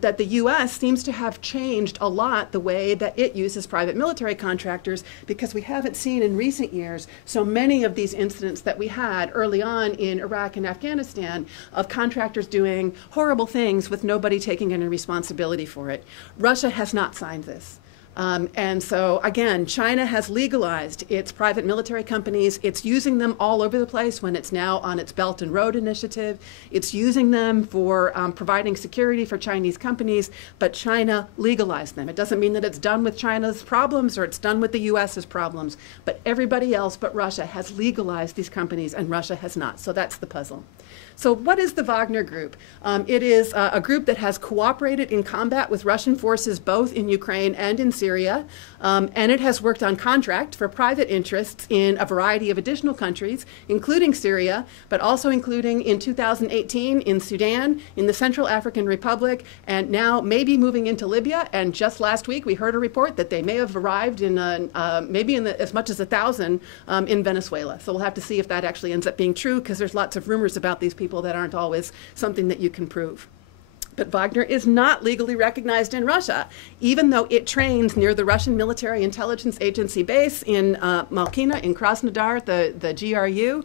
that the U.S. seems to have changed a lot the way that it uses private military contractors, because we haven't seen in recent years so many of these incidents that we had early on in Iraq and Afghanistan of contractors doing horrible things with nobody taking any responsibility for it. Russia has not signed this. And so, again, China has legalized its private military companies. It's using them all over the place when it's now on its Belt and Road Initiative. It's using them for providing security for Chinese companies, but China legalized them. It doesn't mean that it's done with China's problems or it's done with the U.S.'s problems, but everybody else but Russia has legalized these companies, and Russia has not. So that's the puzzle. So what is the Wagner Group? It is a group that has cooperated in combat with Russian forces both in Ukraine and in Syria, and it has worked on contract for private interests in a variety of additional countries, including Syria, but also including in 2018 in Sudan, in the Central African Republic, and now maybe moving into Libya. And just last week we heard a report that they may have arrived in maybe in as much as 1,000 in Venezuela. So we'll have to see if that actually ends up being true, because there's lots of rumors about these people that aren't always something that you can prove. But Wagner is not legally recognized in Russia, even though it trains near the Russian Military Intelligence Agency base in Malkina, in Krasnodar, the GRU.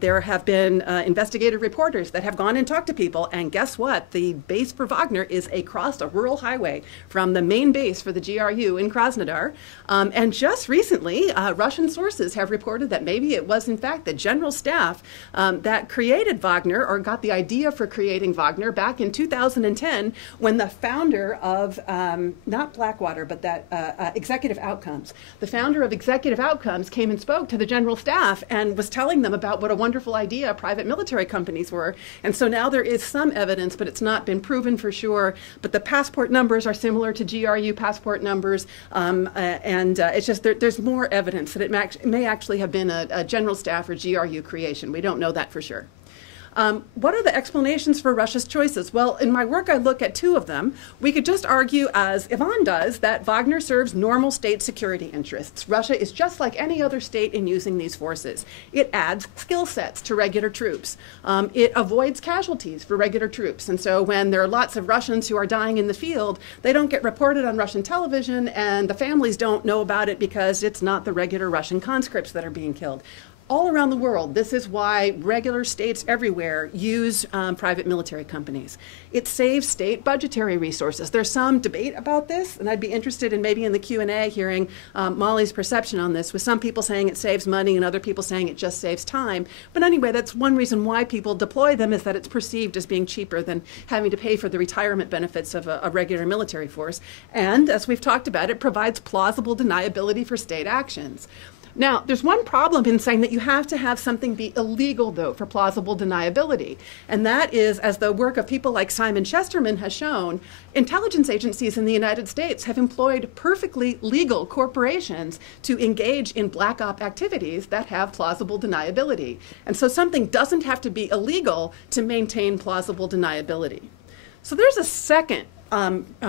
There have been investigative reporters that have gone and talked to people, and guess what? The base for Wagner is across a rural highway from the main base for the GRU in Krasnodar. And just recently, Russian sources have reported that maybe it was, in fact, the general staff that created Wagner, or got the idea for creating Wagner back in 2010, when the founder of, not Blackwater, but that Executive Outcomes, the founder of Executive Outcomes came and spoke to the general staff and was telling them about what a wonderful idea private military companies were. And so now there is some evidence, but it's not been proven for sure. But the passport numbers are similar to GRU passport numbers. It's just there's more evidence that it may actually have been a general staff or GRU creation. We don't know that for sure. What are the explanations for Russia's choices? Well, in my work, I look at two of them. We could just argue, as Yvonne does, that Wagner serves normal state security interests. Russia is just like any other state in using these forces. It adds skill sets to regular troops. It avoids casualties for regular troops. And so when there are lots of Russians who are dying in the field, they don't get reported on Russian television, and the families don't know about it because it's not the regular Russian conscripts that are being killed. All around the world, this is why regular states everywhere use private military companies. It saves state budgetary resources. There's some debate about this, and I'd be interested in maybe in the Q&A hearing Molly's perception on this, with some people saying it saves money and other people saying it just saves time. But anyway, that's one reason why people deploy them, is that it's perceived as being cheaper than having to pay for the retirement benefits of a regular military force. And as we've talked about, it provides plausible deniability for state actions. Now, there's one problem in saying that you have to have something be illegal, though, for plausible deniability. And that is, as the work of people like Simon Chesterman has shown, intelligence agencies in the United States have employed perfectly legal corporations to engage in black op activities that have plausible deniability. And so something doesn't have to be illegal to maintain plausible deniability. So there's a second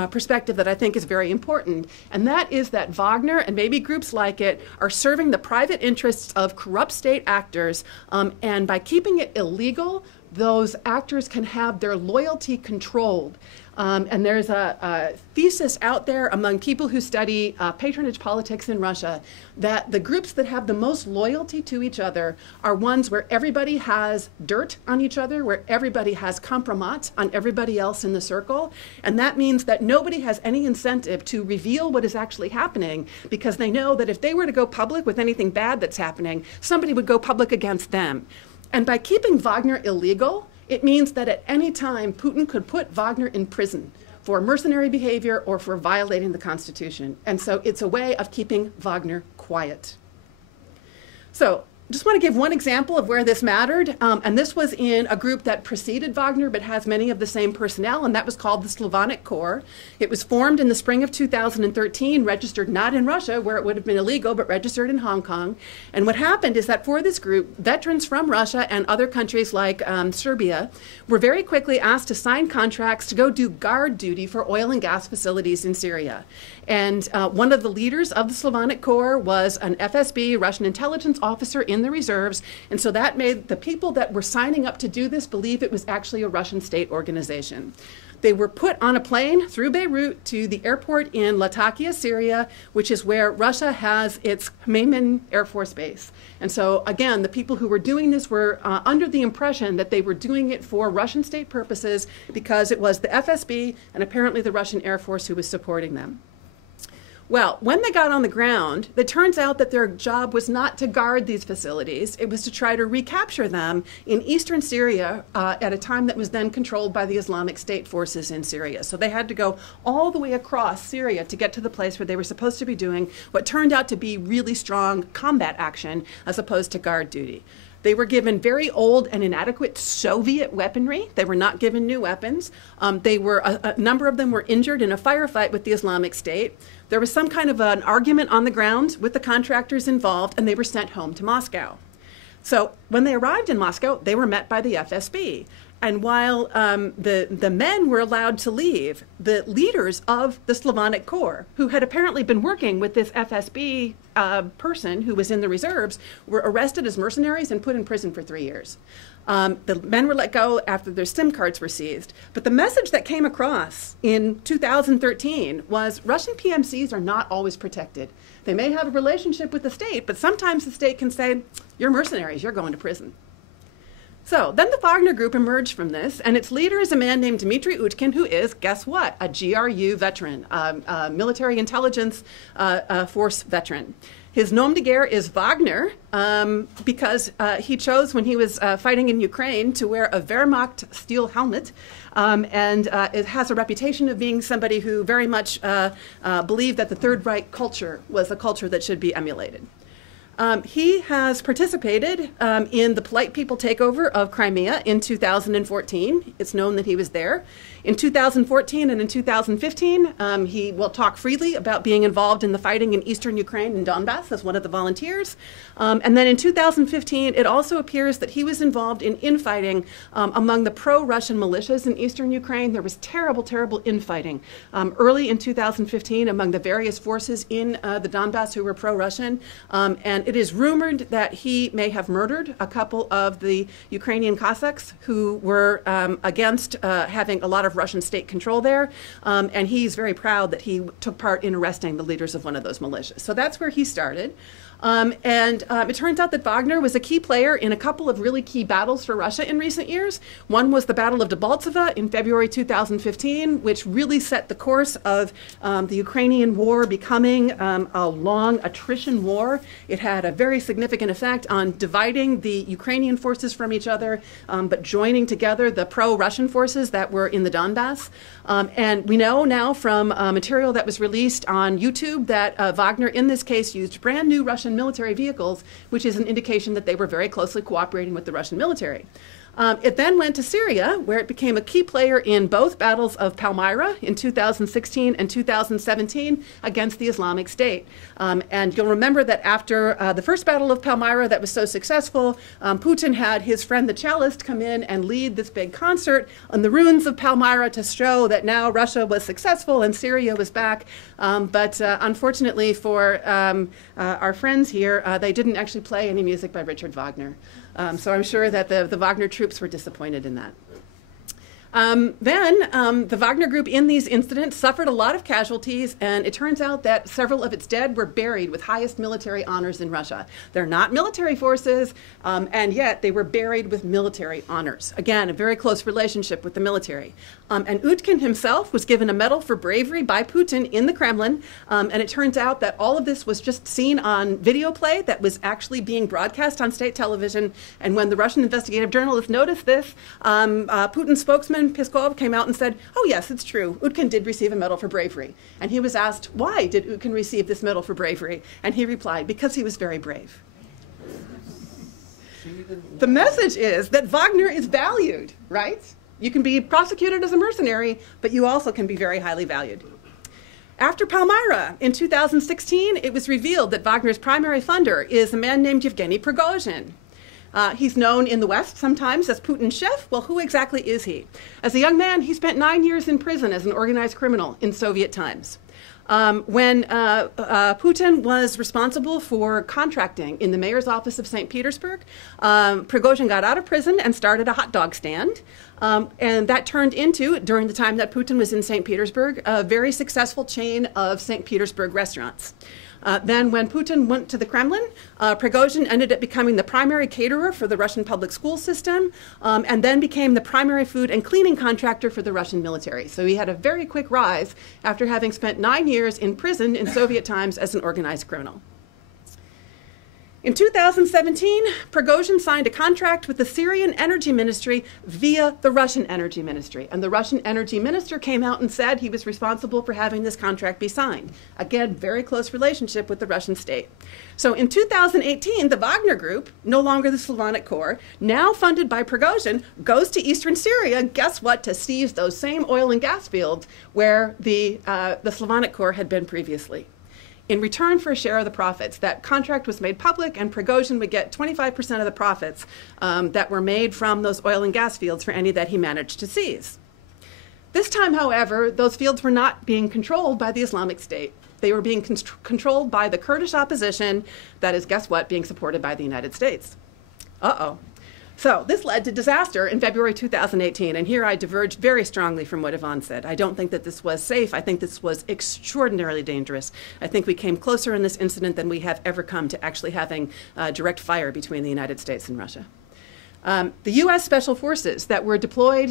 perspective that I think is very important, and that is that Wagner and maybe groups like it are serving the private interests of corrupt state actors, and by keeping it illegal, those actors can have their loyalty controlled. And there's a thesis out there among people who study patronage politics in Russia that the groups that have the most loyalty to each other are ones where everybody has dirt on each other, where everybody has compromat on everybody else in the circle. And that means that nobody has any incentive to reveal what is actually happening, because they know that if they were to go public with anything bad that's happening, somebody would go public against them. And by keeping Wagner illegal, it means that at any time, Putin could put Wagner in prison for mercenary behavior or for violating the Constitution. And so it's a way of keeping Wagner quiet. So just want to give one example of where this mattered, and this was in a group that preceded Wagner but has many of the same personnel, and that was called the Slavonic Corps. It was formed in the spring of 2013, registered not in Russia, where it would have been illegal, but registered in Hong Kong. And what happened is that for this group, veterans from Russia and other countries like Serbia were very quickly asked to sign contracts to go do guard duty for oil and gas facilities in Syria. And one of the leaders of the Slavonic Corps was an FSB, Russian intelligence officer in the reserves, and so that made the people that were signing up to do this believe it was actually a Russian state organization. They were put on a plane through Beirut to the airport in Latakia, Syria, which is where Russia has its Harriman Air Force Base. And so, again, the people who were doing this were under the impression that they were doing it for Russian state purposes because it was the FSB and apparently the Russian Air Force who was supporting them. Well, when they got on the ground, it turns out that their job was not to guard these facilities. It was to try to recapture them in eastern Syria at a time that was then controlled by the Islamic State forces in Syria. So they had to go all the way across Syria to get to the place where they were supposed to be doing what turned out to be really strong combat action as opposed to guard duty. They were given very old and inadequate Soviet weaponry. They were not given new weapons. A number of them were injured in a firefight with the Islamic State. There was some kind of an argument on the ground with the contractors involved, and they were sent home to Moscow. So when they arrived in Moscow, they were met by the FSB. And while the men were allowed to leave, the leaders of the Slavonic Corps, who had apparently been working with this FSB person who was in the reserves, were arrested as mercenaries and put in prison for 3 years. The men were let go after their SIM cards were seized. But the message that came across in 2013 was Russian PMCs are not always protected. They may have a relationship with the state, but sometimes the state can say, you're mercenaries, you're going to prison. So then the Wagner Group emerged from this, and its leader is a man named Dmitry Utkin, who is, guess what, a GRU veteran, a military intelligence force veteran. His nom de guerre is Wagner because he chose, when he was fighting in Ukraine, to wear a Wehrmacht steel helmet, and it has a reputation of being somebody who very much believed that the Third Reich culture was a culture that should be emulated. He has participated in the polite people takeover of Crimea in 2014. It's known that he was there. In 2014 and in 2015, he will talk freely about being involved in the fighting in eastern Ukraine and Donbass as one of the volunteers. And then in 2015, it also appears that he was involved in infighting among the pro-Russian militias in eastern Ukraine. There was terrible, terrible infighting early in 2015 among the various forces in the Donbass who were pro-Russian. And it is rumored that he may have murdered a couple of the Ukrainian Cossacks who were against having a lot of Russian state control there. And he's very proud that he took part in arresting the leaders of one of those militias. So that's where he started. It turns out that Wagner was a key player in a couple of really key battles for Russia in recent years. One was the Battle of Debaltseve in February 2015, which really set the course of the Ukrainian war becoming a long attrition war. It had a very significant effect on dividing the Ukrainian forces from each other, but joining together the pro-Russian forces that were in the Donbass. And we know now from material that was released on YouTube that Wagner, in this case, used brand new Russian military vehicles, which is an indication that they were very closely cooperating with the Russian military. It then went to Syria, where it became a key player in both battles of Palmyra in 2016 and 2017 against the Islamic State. And you'll remember that after the first battle of Palmyra that was so successful, Putin had his friend the cellist come in and lead this big concert on the ruins of Palmyra to show that now Russia was successful and Syria was back. But unfortunately for our friends here, they didn't actually play any music by Richard Wagner. So I'm sure that the Wagner troops were disappointed in that. The Wagner Group in these incidents suffered a lot of casualties, and it turns out that several of its dead were buried with highest military honors in Russia. They're not military forces, and yet they were buried with military honors. Again, a very close relationship with the military. And Utkin himself was given a medal for bravery by Putin in the Kremlin, and it turns out that all of this was just seen on video play that was actually being broadcast on state television. And when the Russian investigative journalists noticed this, Putin's spokesman Peskov came out and said, oh yes, it's true, Utkin did receive a medal for bravery. And he was asked, why did Utkin receive this medal for bravery? And he replied, because he was very brave. The message is that Wagner is valued, right? You can be prosecuted as a mercenary, but you also can be very highly valued. After Palmyra in 2016, it was revealed that Wagner's primary funder is a man named Yevgeny Prigozhin. He's known in the West sometimes as Putin's chef. Well, who exactly is he? As a young man, he spent 9 years in prison as an organized criminal in Soviet times. When Putin was responsible for contracting in the mayor's office of St. Petersburg, Prigozhin got out of prison and started a hot dog stand. And that turned into, during the time that Putin was in St. Petersburg, a very successful chain of St. Petersburg restaurants. Then when Putin went to the Kremlin, Prigozhin ended up becoming the primary caterer for the Russian public school system, and then became the primary food and cleaning contractor for the Russian military. So he had a very quick rise after having spent 9 years in prison in Soviet times as an organized criminal. In 2017, Prigozhin signed a contract with the Syrian Energy Ministry via the Russian Energy Ministry. And the Russian Energy Minister came out and said he was responsible for having this contract be signed. Again, very close relationship with the Russian state. So in 2018, the Wagner Group, no longer the Slavonic Corps, now funded by Prigozhin, goes to eastern Syria, guess what, to seize those same oil and gas fields where the Slavonic Corps had been previously. In return for a share of the profits, that contract was made public, and Prigozhin would get 25% of the profits that were made from those oil and gas fields for any that he managed to seize. This time, however, those fields were not being controlled by the Islamic State. They were being controlled by the Kurdish opposition that is, guess what, being supported by the United States. Uh-oh. So this led to disaster in February 2018, and here I diverge very strongly from what Yvonne said. I don't think that this was safe. I think this was extraordinarily dangerous. I think we came closer in this incident than we have ever come to actually having direct fire between the United States and Russia. The U.S. Special Forces that were deployed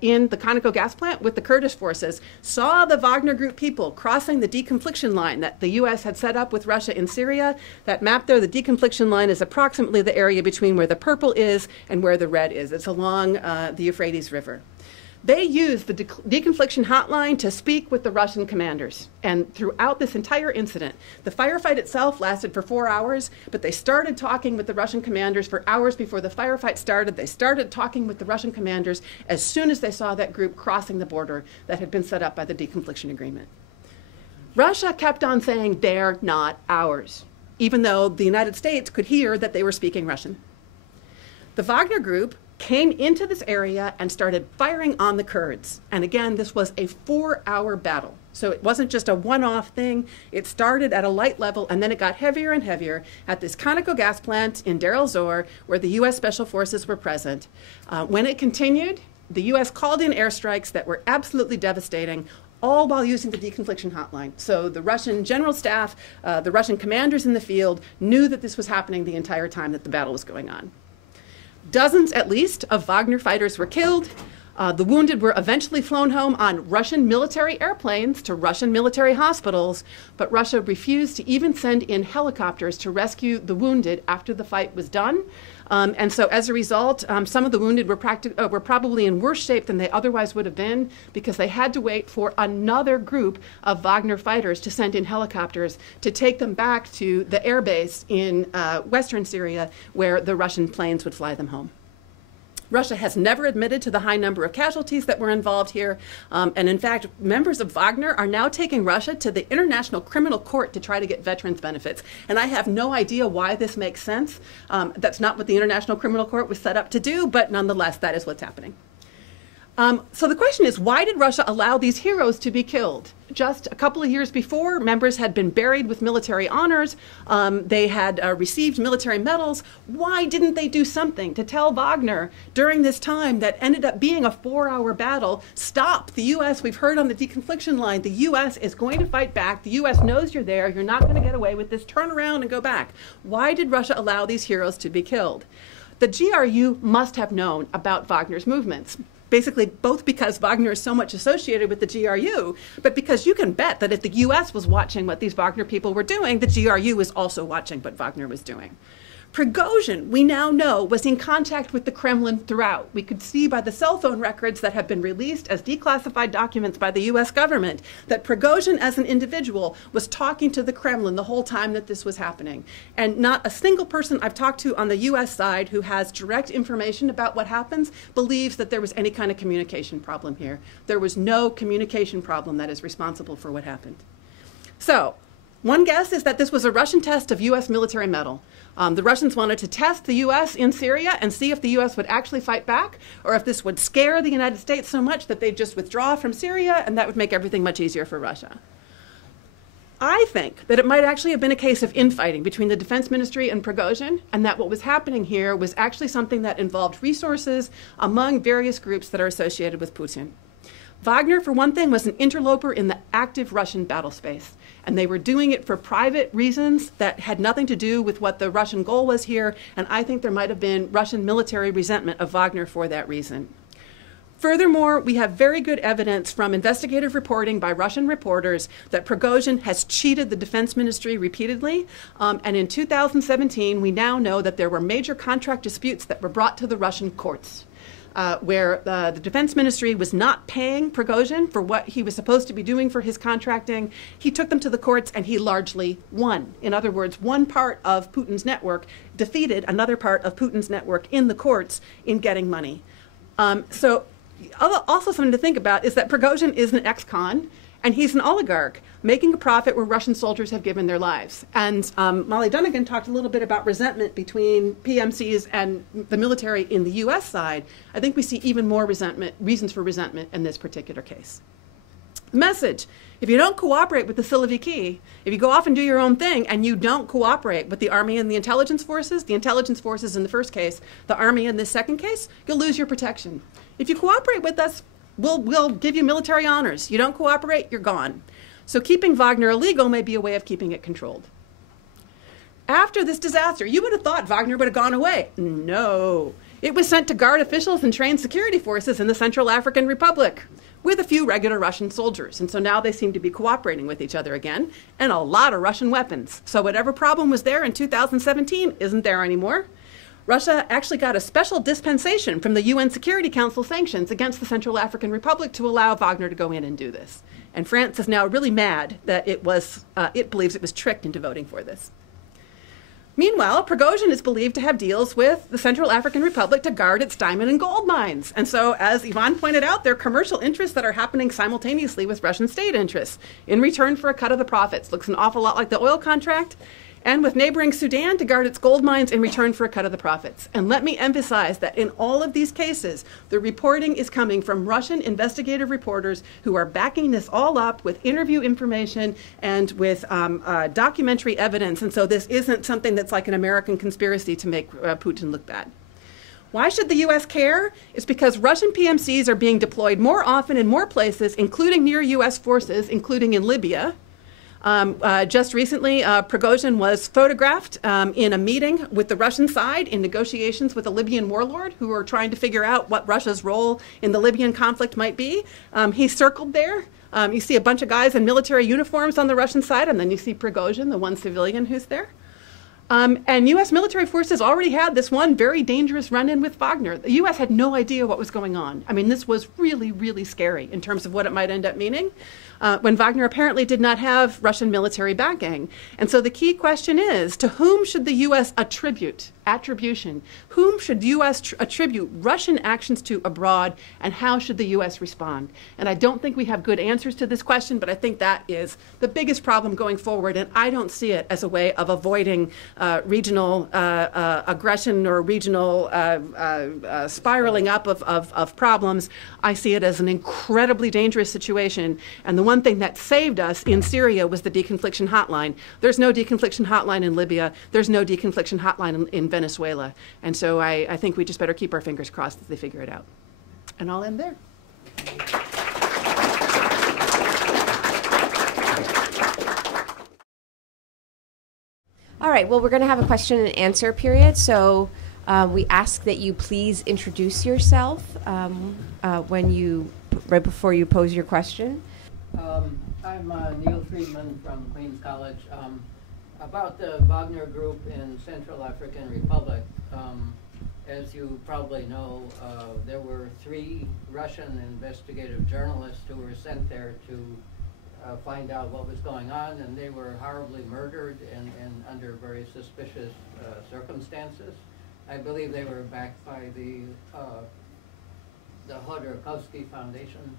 in the Conoco gas plant with the Kurdish forces saw the Wagner Group people crossing the deconfliction line that the U.S. had set up with Russia in Syria. That map there, the deconfliction line, is approximately the area between where the purple is and where the red is. It's along the Euphrates River. They used the deconfliction hotline to speak with the Russian commanders. And throughout this entire incident, the firefight itself lasted for 4 hours, but they started talking with the Russian commanders for hours before the firefight started. They started talking with the Russian commanders as soon as they saw that group crossing the border that had been set up by the deconfliction agreement. Russia kept on saying, they're not ours, even though the United States could hear that they were speaking Russian. The Wagner Group came into this area and started firing on the Kurds. And again, this was a 4-hour battle. So it wasn't just a one-off thing. It started at a light level, and then it got heavier and heavier at this Conoco gas plant in Deir el-Zor, where the U.S. Special Forces were present. When it continued, the U.S. called in airstrikes that were absolutely devastating, all while using the deconfliction hotline. So the Russian general staff, the Russian commanders in the field knew that this was happening the entire time that the battle was going on. Dozens, at least, of Wagner fighters were killed. The wounded were eventually flown home on Russian military airplanes to Russian military hospitals, but Russia refused to even send in helicopters to rescue the wounded after the fight was done. And so as a result, some of the wounded were probably in worse shape than they otherwise would have been, because they had to wait for another group of Wagner fighters to send in helicopters to take them back to the air base in western Syria, where the Russian planes would fly them home. Russia has never admitted to the high number of casualties that were involved here. And in fact, members of Wagner are now taking Russia to the International Criminal Court to try to get veterans benefits. And I have no idea why this makes sense. That's not what the International Criminal Court was set up to do, but nonetheless, that is what's happening. So the question is, why did Russia allow these heroes to be killed? Just a couple of years before, members had been buried with military honors. They had received military medals. Why didn't they do something to tell Wagner during this time that ended up being a 4-hour battle, stop, the U.S., we've heard on the deconfliction line, the U.S. is going to fight back. The U.S. knows you're there. You're not going to get away with this. Turn around and go back. Why did Russia allow these heroes to be killed? The GRU must have known about Wagner's movements. Basically, both because Wagner is so much associated with the GRU, but because you can bet that if the U.S. was watching what these Wagner people were doing, the GRU was also watching what Wagner was doing. Prigozhin, we now know, was in contact with the Kremlin throughout. We could see by the cell phone records that have been released as declassified documents by the U.S. government that Prigozhin as an individual was talking to the Kremlin the whole time that this was happening. And not a single person I've talked to on the U.S. side who has direct information about what happens believes that there was any kind of communication problem here. There was no communication problem that is responsible for what happened. So, one guess is that this was a Russian test of U.S. military mettle. The Russians wanted to test the U.S. in Syria and see if the U.S. would actually fight back, or if this would scare the United States so much that they'd just withdraw from Syria, and that would make everything much easier for Russia. I think that it might actually have been a case of infighting between the Defense Ministry and Prigozhin, and that what was happening here was actually something that involved resources among various groups that are associated with Putin. Wagner, for one thing, was an interloper in the active Russian battle space, and they were doing it for private reasons that had nothing to do with what the Russian goal was here, and I think there might have been Russian military resentment of Wagner for that reason. Furthermore, we have very good evidence from investigative reporting by Russian reporters that Prigozhin has cheated the Defense Ministry repeatedly, and in 2017, we now know that there were major contract disputes that were brought to the Russian courts. Where the Defense Ministry was not paying Prigozhin for what he was supposed to be doing for his contracting. He took them to the courts and he largely won. In other words, one part of Putin's network defeated another part of Putin's network in the courts in getting money. So also something to think about is that Prigozhin is an ex-con and he's an oligarch making a profit where Russian soldiers have given their lives. And Molly Dunnigan talked a little bit about resentment between PMCs and the military in the U.S. side. I think we see even more reasons for resentment in this particular case. The message: if you don't cooperate with the Siloviki, if you go off and do your own thing and you don't cooperate with the army and the intelligence forces in the first case, the army in this second case, you'll lose your protection. If you cooperate with us, we'll give you military honors. You don't cooperate, you're gone. So keeping Wagner illegal may be a way of keeping it controlled. After this disaster, you would have thought Wagner would have gone away. No. It was sent to guard officials and train security forces in the Central African Republic with a few regular Russian soldiers. And so now they seem to be cooperating with each other again, and a lot of Russian weapons. So whatever problem was there in 2017 isn't there anymore. Russia actually got a special dispensation from the UN Security Council sanctions against the Central African Republic to allow Wagner to go in and do this. And France is now really mad that it believes it was tricked into voting for this. Meanwhile, Prigozhin is believed to have deals with the Central African Republic to guard its diamond and gold mines. And so, as Yvonne pointed out, there are commercial interests that are happening simultaneously with Russian state interests in return for a cut of the profits. Looks an awful lot like the oil contract. And with neighboring Sudan to guard its gold mines in return for a cut of the profits. And let me emphasize that in all of these cases, the reporting is coming from Russian investigative reporters who are backing this all up with interview information and with documentary evidence. And so this isn't something that's like an American conspiracy to make Putin look bad. Why should the U.S. care? It's because Russian PMCs are being deployed more often in more places, including near U.S. forces, including in Libya. Just recently, Prigozhin was photographed in a meeting with the Russian side in negotiations with a Libyan warlord who are trying to figure out what Russia's role in the Libyan conflict might be. He's circled there. You see a bunch of guys in military uniforms on the Russian side, and then you see Prigozhin, the one civilian who's there. And U.S. military forces already had this one very dangerous run-in with Wagner. The U.S. had no idea what was going on. I mean, this was really, really scary in terms of what it might end up meaning. When Wagner apparently did not have Russian military backing. And so the key question is, to whom should the U.S. attribution? Whom should the U.S. attribute Russian actions to abroad, and how should the U.S. respond? And I don't think we have good answers to this question, but I think that is the biggest problem going forward, and I don't see it as a way of avoiding regional aggression or regional spiraling up of problems. I see it as an incredibly dangerous situation, and the one thing that saved us in Syria was the deconfliction hotline. There's no deconfliction hotline in Libya. There's no deconfliction hotline in Venezuela. And so I think we just better keep our fingers crossed that they figure it out. And I'll end there. All right, well, we're going to have a question and answer period. So we ask that you please introduce yourself right before you pose your question. I'm Neil Friedman from Queens College. About the Wagner group in Central African Republic, as you probably know, there were 3 Russian investigative journalists who were sent there to find out what was going on, and they were horribly murdered and under very suspicious circumstances. I believe they were backed by the Hodorkovsky Foundation,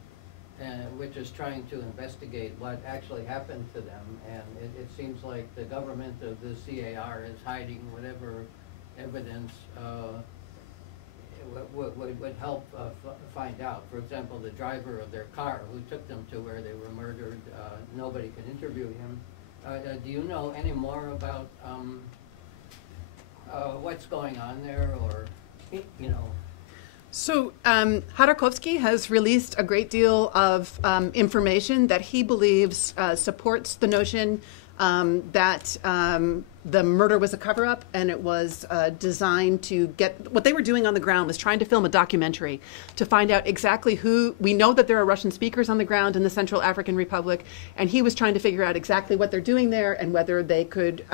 which is trying to investigate what actually happened to them. And it seems like the government of the CAR is hiding whatever evidence would help find out. For example, the driver of their car who took them to where they were murdered, nobody can interview him. Do you know any more about what's going on there, or, you know? So Hodorkovsky has released a great deal of information that he believes supports the notion that the murder was a cover-up, and it was designed to get what they were doing on the ground was trying to film a documentary to find out exactly who. We know that there are Russian speakers on the ground in the Central African Republic, and he was trying to figure out exactly what they're doing there and whether they could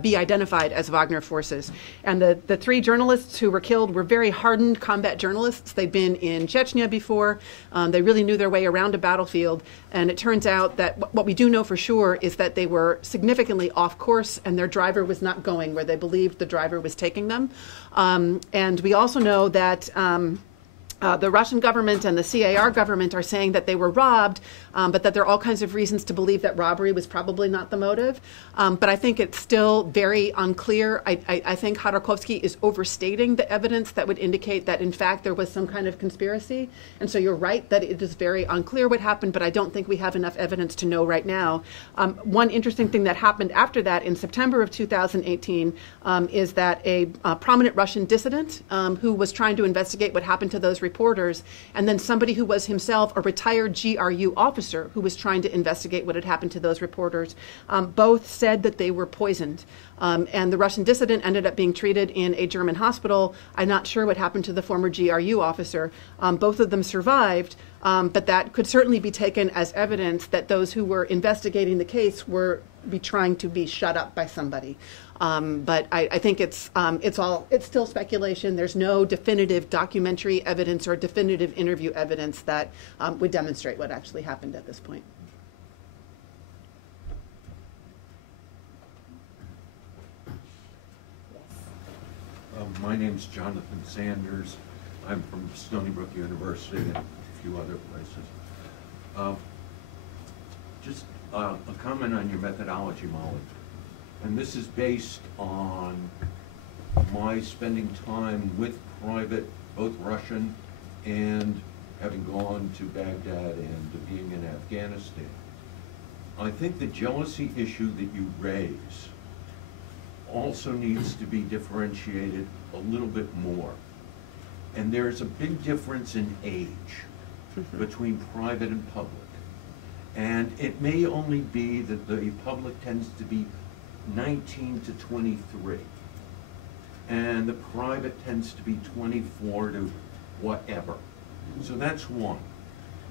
be identified as Wagner forces. And the 3 journalists who were killed were very hardened combat journalists. They'd been in Chechnya before. They really knew their way around a battlefield. And it turns out that what we do know for sure is that they were significantly off course, and their driver was not going where they believed the driver was taking them. And we also know that the Russian government and the CAR government are saying that they were robbed, but that there are all kinds of reasons to believe that robbery was probably not the motive. But I think it's still very unclear. I think Hodorkovsky is overstating the evidence that would indicate that, in fact, there was some kind of conspiracy. And so you're right that it is very unclear what happened, but I don't think we have enough evidence to know right now. One interesting thing that happened after that in September of 2018 is that a prominent Russian dissident who was trying to investigate what happened to those reporters, and then somebody who was himself a retired GRU officer who was trying to investigate what had happened to those reporters, both said that they were poisoned. And the Russian dissident ended up being treated in a German hospital. I'm not sure what happened to the former GRU officer. Both of them survived, but that could certainly be taken as evidence that those who were investigating the case were trying to be shut up by somebody. But I think it's still speculation. There's no definitive documentary evidence or definitive interview evidence that would demonstrate what actually happened at this point. My name's Jonathan Sanders. I'm from Stony Brook University and a few other places. Just a comment on your methodology, Molly. And this is based on my spending time with private, both Russian and having gone to Baghdad and being in Afghanistan. I think the jealousy issue that you raise also needs to be differentiated a little bit more. And there's a big difference in age between private and public. And it may only be that the public tends to be 19 to 23. And the private tends to be 24 to whatever. So that's one.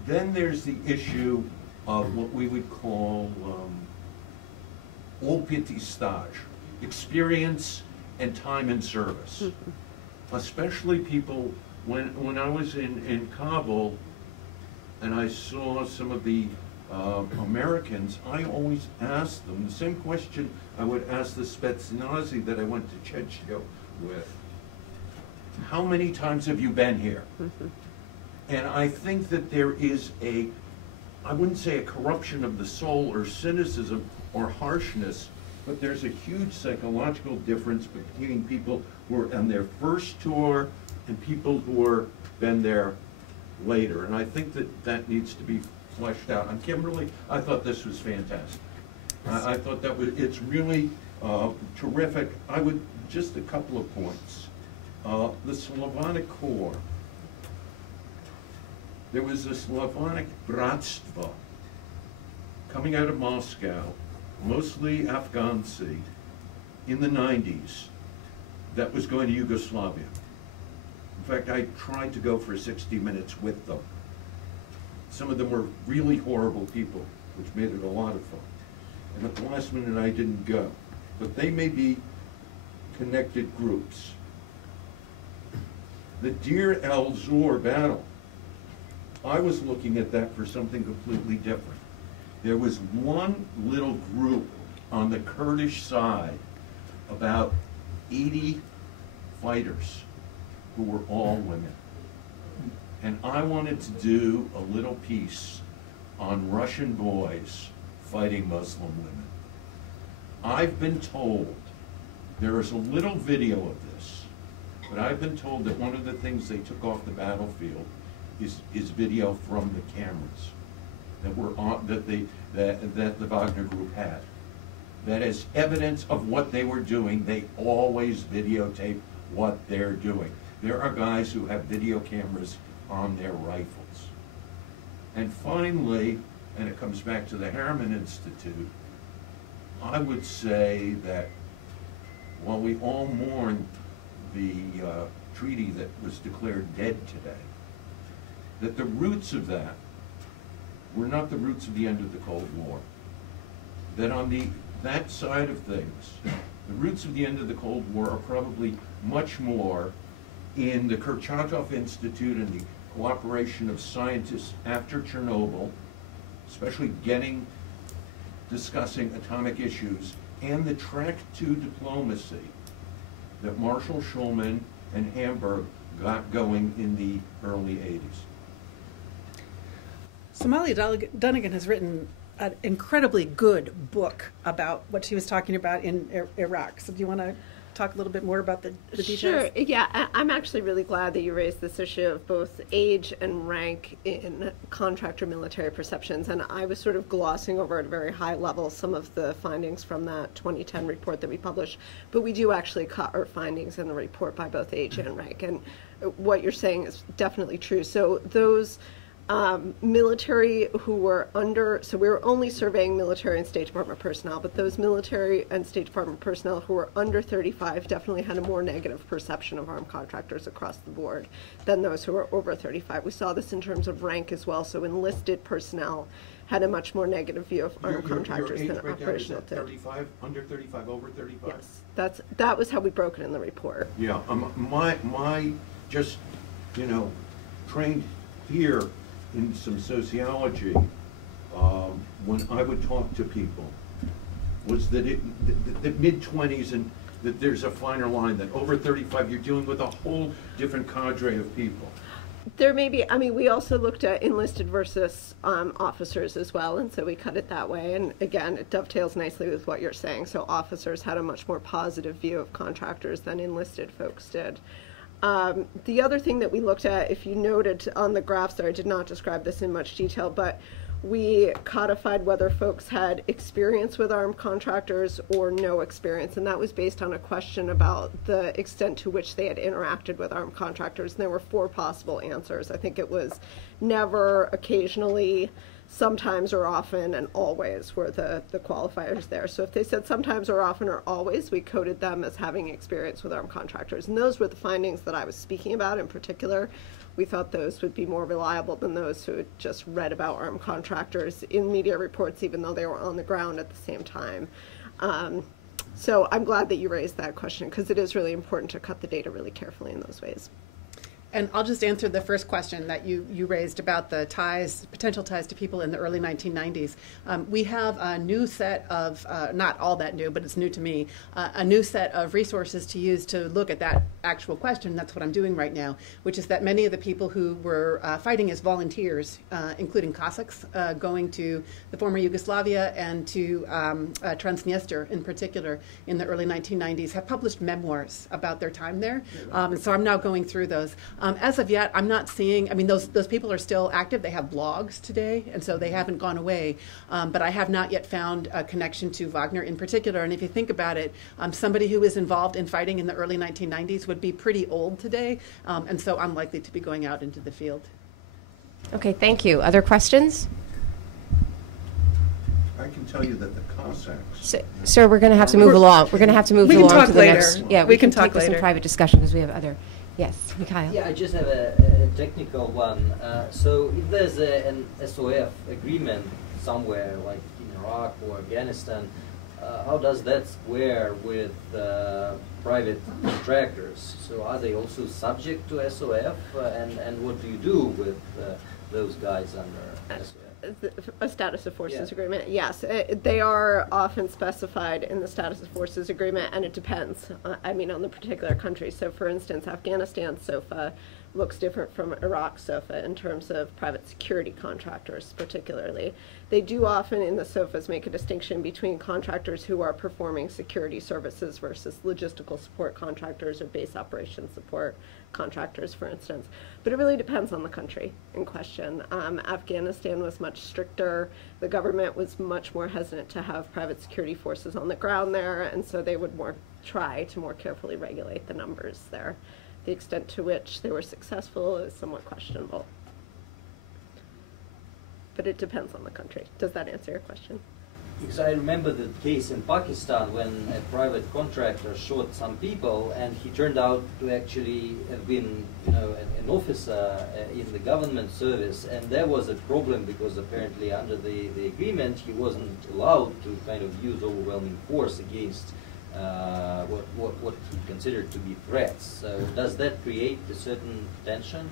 Then there's the issue of what we would call opit stage, experience and time in service. Especially people, when I was in Kabul and I saw some of the Americans, I always asked them the same question I would ask the Spetsnazi that I went to Chechnya with. How many times have you been here? And I think that there is I wouldn't say a corruption of the soul or cynicism or harshness, but there's a huge psychological difference between people who are on their first tour and people who are been there later. And I think that that needs to be fleshed out. And Kimberly, I thought this was fantastic. I thought it's really terrific. I would, just a couple of points. The Slavonic Corps. There was a Slavonic Bratstvo coming out of Moscow, mostly Afghan seed, in the 90s, that was going to Yugoslavia. In fact, I tried to go for 60 minutes with them. Some of them were really horrible people, which made it a lot of fun. And at the last minute, I didn't go. but they may be connected groups. The Deir el-Zor battle, I was looking at that for something completely different. There was one little group on the Kurdish side, about 80 fighters who were all women. And I wanted to do a little piece on Russian boys fighting Muslim women. I've been told, there is a little video of this, but I've been told that one of the things they took off the battlefield is video from the cameras that were on, that the Wagner group had. That is evidence of what they were doing. They always videotape what they're doing. There are guys who have video cameras on their rifles. And finally, and it comes back to the Harriman Institute, I would say that while we all mourn the treaty that was declared dead today, that the roots of that were not the roots of the end of the Cold War. That on that side of things, the roots of the end of the Cold War are probably much more in the Kurchatov Institute and the cooperation of scientists after Chernobyl, especially discussing atomic issues, and the track to diplomacy that Marshall Schulman and Hamburg got going in the early 80s. Somalia Dunnigan has written an incredibly good book about what she was talking about in Iraq. So do you want to talk a little bit more about the details? Sure. Yeah, I'm actually really glad that you raised this issue of both age and rank in contractor military perceptions. And I was sort of glossing over at a very high level some of the findings from that 2010 report that we published. But we do actually cut our findings in the report by both age and rank. And what you're saying is definitely true. So those military who were under, so we were only surveying military and State Department personnel, but those military and State Department personnel who were under 35 definitely had a more negative perception of armed contractors across the board than those who were over 35. We saw this in terms of rank as well, so enlisted personnel had a much more negative view of armed contractors than operational did. 35, under 35, over 35? Yes, that was how we broke it in the report. Yeah, my just, trained here in some sociology, when I would talk to people, was that the mid-20s, and that there's a finer line, that over 35 you're dealing with a whole different cadre of people. There may be, we also looked at enlisted versus officers as well, and so we cut it that way. And again, it dovetails nicely with what you're saying. So officers had a much more positive view of contractors than enlisted folks did. The other thing that we looked at, if you noted on the graphs there, I did not describe this in much detail, but we codified whether folks had experience with armed contractors or no experience, and that was based on a question about the extent to which they had interacted with armed contractors, and there were 4 possible answers. I think it was never, occasionally, sometimes or often, and always were the qualifiers there. So if they said sometimes or often or always, we coded them as having experience with armed contractors. And those were the findings that I was speaking about in particular. We thought those would be more reliable than those who had just read about armed contractors in media reports, even though they were on the ground at the same time. So I'm glad that you raised that question, because it is really important to cut the data really carefully in those ways. And I'll just answer the first question that you raised about the potential ties to people in the early 1990s. We have a new set of, not all that new, but it's new to me, a new set of resources to use to look at that actual question. That's what I'm doing right now, which is that many of the people who were fighting as volunteers, including Cossacks, going to the former Yugoslavia and to Transnistria in particular in the early 1990s, have published memoirs about their time there. And so I'm now going through those. As of yet, I'm not seeing, those people are still active. They have blogs today, and so they haven't gone away. But I have not yet found a connection to Wagner in particular. And if you think about it, somebody who was involved in fighting in the early 1990s would be pretty old today. And so I'm likely to be going out into the field. Okay, thank you. Other questions? I can tell you that the Cossacks... Sir, we're going to have to move along. We're going to have to move along to the next... Yeah, we can talk later. Some private discussion because we have other... Yes, Mikhail. Yeah, I just have a technical one. So if there's an SOF agreement somewhere, like in Iraq or Afghanistan, how does that square with private contractors? So are they also subject to SOF, and what do you do with those guys under SOF? A status of forces Yeah. agreement, yes. They are often specified in the status of forces agreement, and it depends, I mean, on the particular country. So, for instance, Afghanistan SOFA looks different from Iraq SOFA in terms of private security contractors, particularly. They do often, in the SOFAs, make a distinction between contractors who are performing security services versus logistical support contractors or base operations support contractors, for instance. But it really depends on the country in question. Afghanistan was much stricter. The government was much more hesitant to have private security forces on the ground there, and so they would try to more carefully regulate the numbers there. The extent to which they were successful is somewhat questionable. But it depends on the country. Does that answer your question? Because I remember the case in Pakistan when a private contractor shot some people, and he turned out to actually have been, you know, an officer in the government service, and there was a problem because apparently under the agreement he wasn't allowed to kind of use overwhelming force against what he considered to be threats. So does that create a certain tension?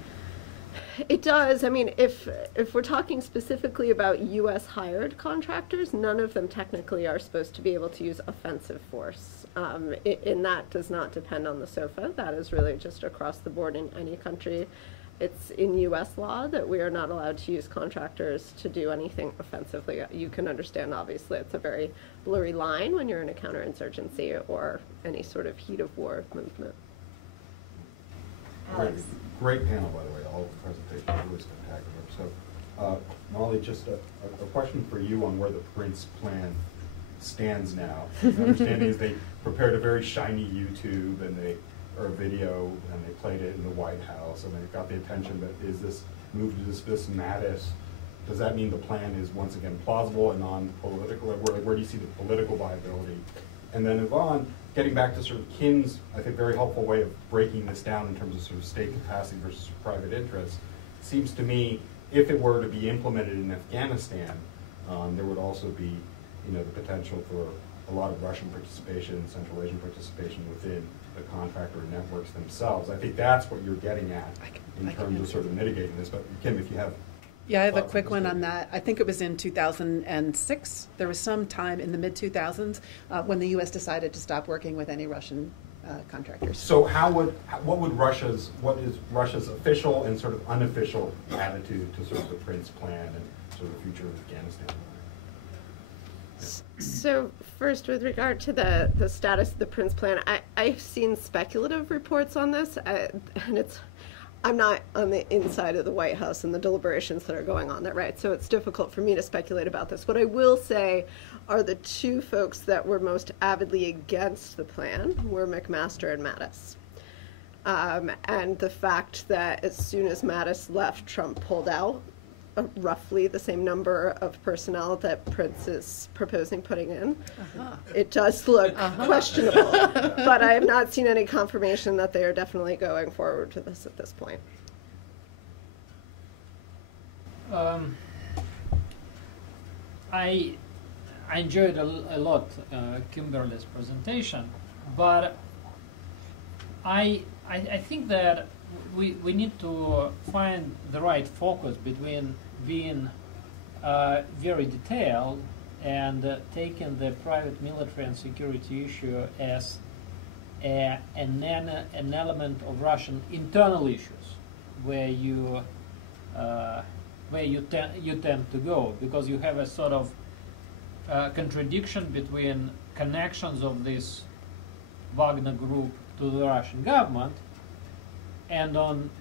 It does. I mean, if we're talking specifically about U.S. hired contractors, none of them technically are supposed to be able to use offensive force. And that does not depend on the SOFA. That is really just across the board in any country. It's in U.S. law that we are not allowed to use contractors to do anything offensively. You can understand, obviously, it's a very blurry line when you're in a counterinsurgency or any sort of heat of war movement. Alex. Great panel, by the way. All the presentation was spectacular. So, Molly, just a question for you on where the Prince plan stands now. My understanding is they prepared a very shiny YouTube or a video, and they played it in the White House, and they got the attention. But is this move to dismiss Mattis? Does that mean the plan is once again plausible and non-political? Where do you see the political viability? And then Yvonne, getting back to sort of Kim's, I think, very helpful way of breaking this down in terms of sort of state capacity versus private interest, seems to me if it were to be implemented in Afghanistan, there would also be, you know, the potential for a lot of Russian participation, Central Asian participation within the contractor networks themselves. I think that's what you're getting at in terms of sort of mitigating this. But Kim, if you have... Yeah, I have a quick one on that. I think it was in 2006. There was some time in the mid-2000s when the U.S. decided to stop working with any Russian contractors. So what is Russia's official and sort of unofficial attitude to sort of the Prince plan and sort of the future of Afghanistan? So first, with regard to the status of the Prince plan, I've seen speculative reports on this, and I'm not on the inside of the White House and the deliberations that are going on there, right? So it's difficult for me to speculate about this. What I will say are the two folks that were most avidly against the plan were McMaster and Mattis. And the fact that as soon as Mattis left, Trump pulled out roughly the same number of personnel that Prince is proposing putting in. It does look questionable, but I have not seen any confirmation that they are definitely going forward with this at this point. I enjoyed a lot Kimberly's presentation, but I think that we need to find the right focus between being very detailed and taking the private military and security issue as an element of Russian internal issues, where you tend to go, because you have a sort of contradiction between connections of this Wagner group to the Russian government, and on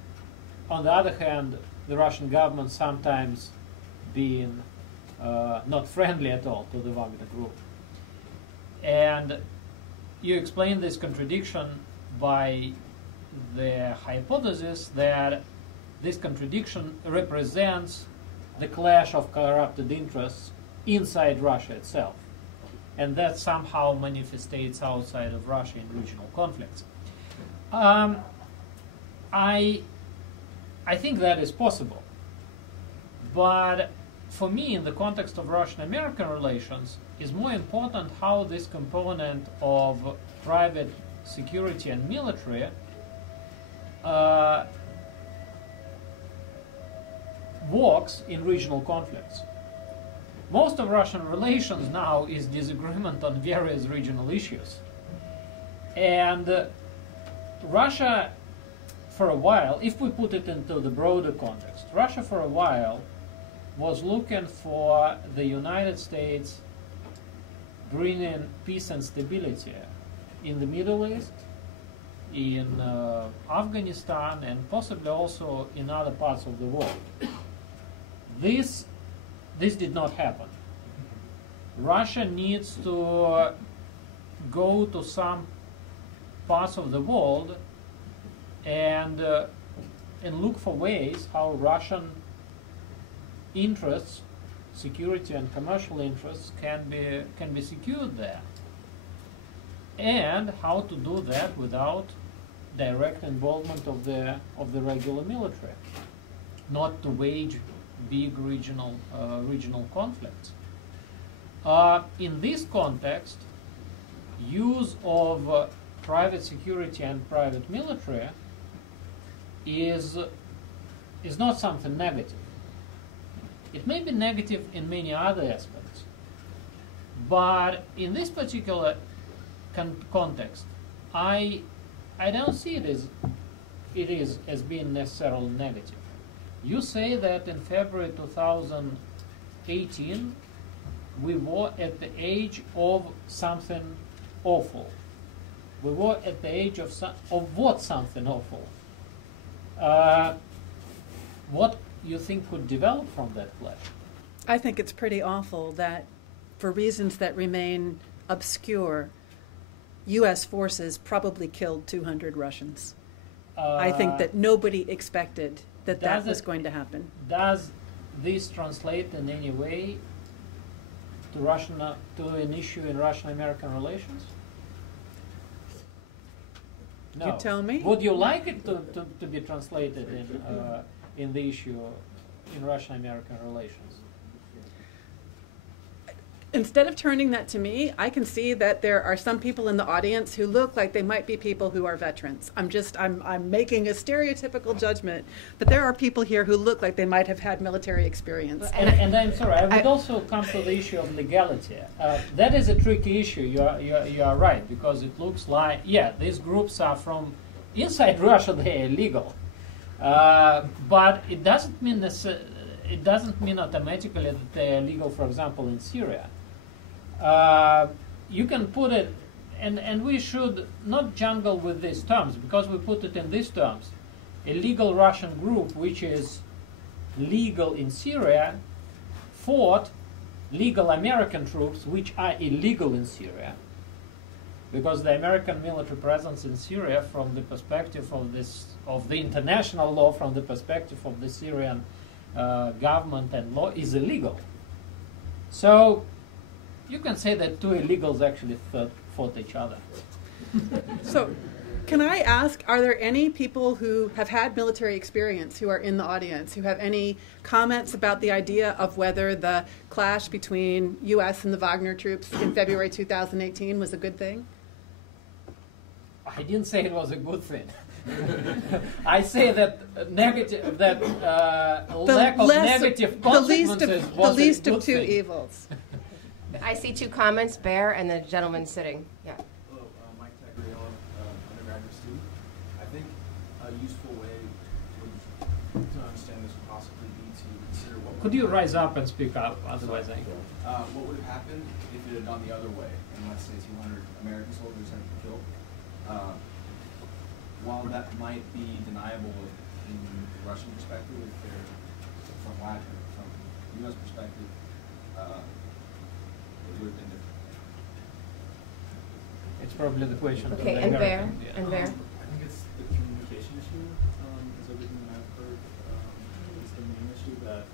the other hand, the Russian government sometimes being not friendly at all to the Wagner group. And you explain this contradiction by the hypothesis that this contradiction represents the clash of corrupted interests inside Russia itself, and that somehow manifestates outside of Russia in regional conflicts. I think that is possible, but for me, in the context of Russian-American relations, is more important how this component of private security and military works in regional conflicts. Most of Russian relations now is disagreement on various regional issues. And Russia, for a while, if we put it into the broader context, Russia for a while was looking for the United States bringing peace and stability in the Middle East, in Afghanistan, and possibly also in other parts of the world. This did not happen. Russia needs to go to some parts of the world and look for ways how Russian interests, security and commercial interests, can be secured there, and how to do that without direct involvement of the regular military, not to wage big regional conflicts. In this context, use of private security and private military is not something negative. It may be negative in many other aspects, but in this particular context, I don't see it as being necessarily negative. You say that in February 2018 we were at the age of something awful. We were at the age of what something awful? What you think could develop from that clash? I think it's pretty awful that, for reasons that remain obscure, U.S. forces probably killed 200 Russians. I think that nobody expected that was going to happen. Does this translate in any way to an issue in Russian-American relations? No. You tell me. Would you like it to be translated in the issue in Russian-American relations? Instead of turning that to me, I can see that there are some people in the audience who look like they might be people who are veterans. I'm making a stereotypical judgment, but there are people here who look like they might have had military experience. And I'm sorry, I would also come to the issue of legality. That is a tricky issue. You are right, because it looks like, yeah, these groups are from inside Russia. They are illegal, but it doesn't mean automatically that they are legal. For example, in Syria. You can put it, and we should not jungle with these terms, because we put it in these terms. A legal Russian group, which is legal in Syria, fought legal American troops, which are illegal in Syria, because the American military presence in Syria, from the perspective of the international law, from the perspective of the Syrian government and law, is illegal. So you can say that two illegals actually fought each other. So, can I ask, are there any people who have had military experience who are in the audience, who have any comments about the idea of whether the clash between U.S. and the Wagner troops in February 2018 was a good thing? I didn't say it was a good thing. I say that lack of negative consequences was the least a good of two thing. evils. I see two comments, Bear and the gentleman sitting. Yeah. Hello, Mike Tagliarella, undergraduate student. I think a useful way to understand this would possibly be to consider what Could you rise up and speak up? Otherwise, what would have happened if it had gone the other way, and let's say 200 American soldiers had been killed. While that might be deniable in the Russian perspective, if they're from Wagner, from the U.S. perspective, it would have been different. it's probably the question. Okay, to the and Bear, American, yeah. and Bear. I think it's the communication issue, is everything that I've heard. It's the main issue that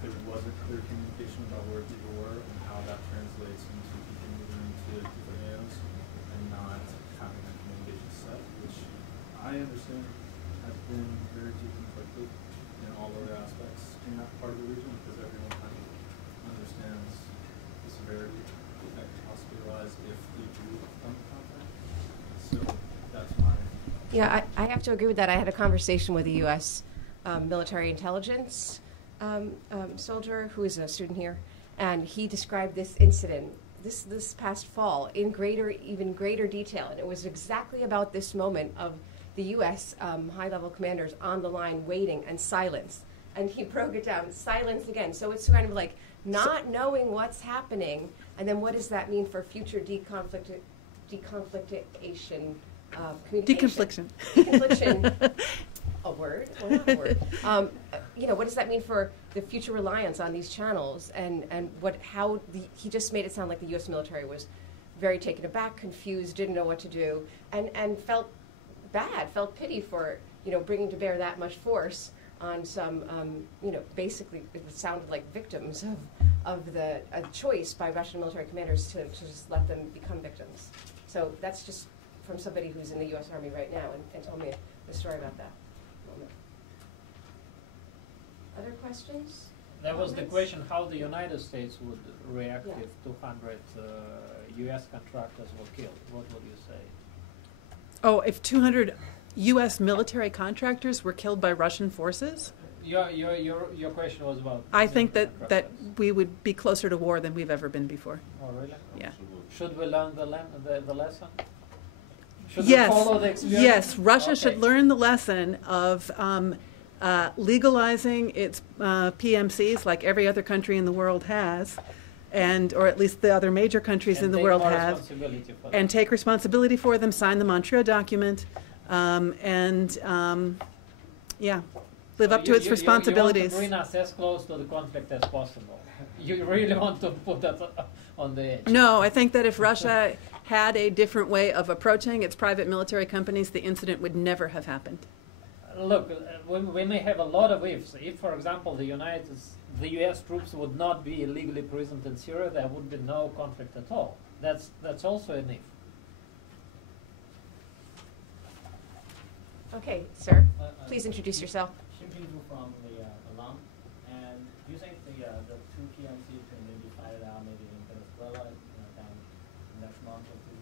there wasn't clear communication about where people were and how that translates into people moving into different areas and not having that communication set, which I understand has been very deeply conflicted. in all other aspects in that part of the region, because everyone kind of understands the severity that could possibly arise if they do come to contact. So that's my... Yeah, I have to agree with that. I had a conversation with a U.S. Military intelligence soldier who is a student here, and he described this incident this past fall in even greater detail, and it was exactly about this moment of the U.S. High-level commanders on the line waiting and silence, and he broke it down, silence again. So it's kind of like not knowing what's happening, and then what does that mean for future deconflictation, communication? Deconfliction. A word? Well, not a word. What does that mean for the future reliance on these channels, and he just made it sound like the U.S. military was very taken aback, confused, didn't know what to do, and felt pity for, bringing to bear that much force on some, basically it sounded like victims of the choice by Russian military commanders to just let them become victims. So that's just from somebody who's in the U.S. Army right now and told me a story about that. Other questions? That was the question, how the United States would react if 200 U.S. contractors were killed. What would you say? Oh, if 200 U.S. military contractors were killed by Russian forces? Your question was about... I think that we would be closer to war than we've ever been before. Oh, really? Yeah. Should we learn the lesson? Should yes. we follow the experience? Yes, Russia should learn the lesson of legalizing its PMCs like every other country in the world has, or at least the other major countries in the world have, and take responsibility for them, sign the Montreal document, live up to its responsibilities. You want to bring us as close to the conflict as possible. You really want to put that on the edge. No, I think that if Russia had a different way of approaching its private military companies, the incident would never have happened. Look, we may have a lot of ifs. If, for example, the U.S. troops would not be illegally present in Syria, there would be no conflict at all. That's also an if. Okay, sir. Please introduce yourself. From the alum, and do you think the two PMCs can maybe fight it out maybe in Venezuela down next month or two?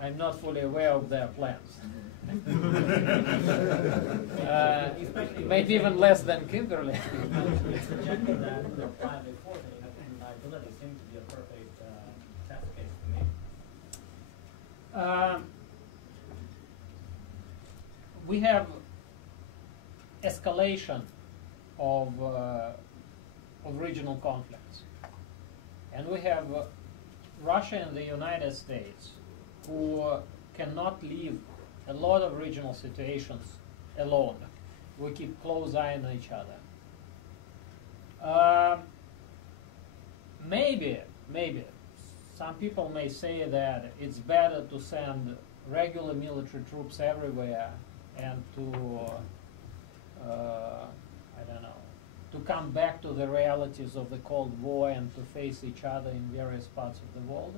I'm not fully aware of their plans. Maybe even less than Kimberly. Suggesting that the private force and liability seems to be a perfect test case to me. We have escalation of regional conflicts, and we have Russia and the United States who cannot leave a lot of regional situations alone. We keep close eye on each other. Maybe some people may say that it's better to send regular military troops everywhere and to to come back to the realities of the Cold War and to face each other in various parts of the world.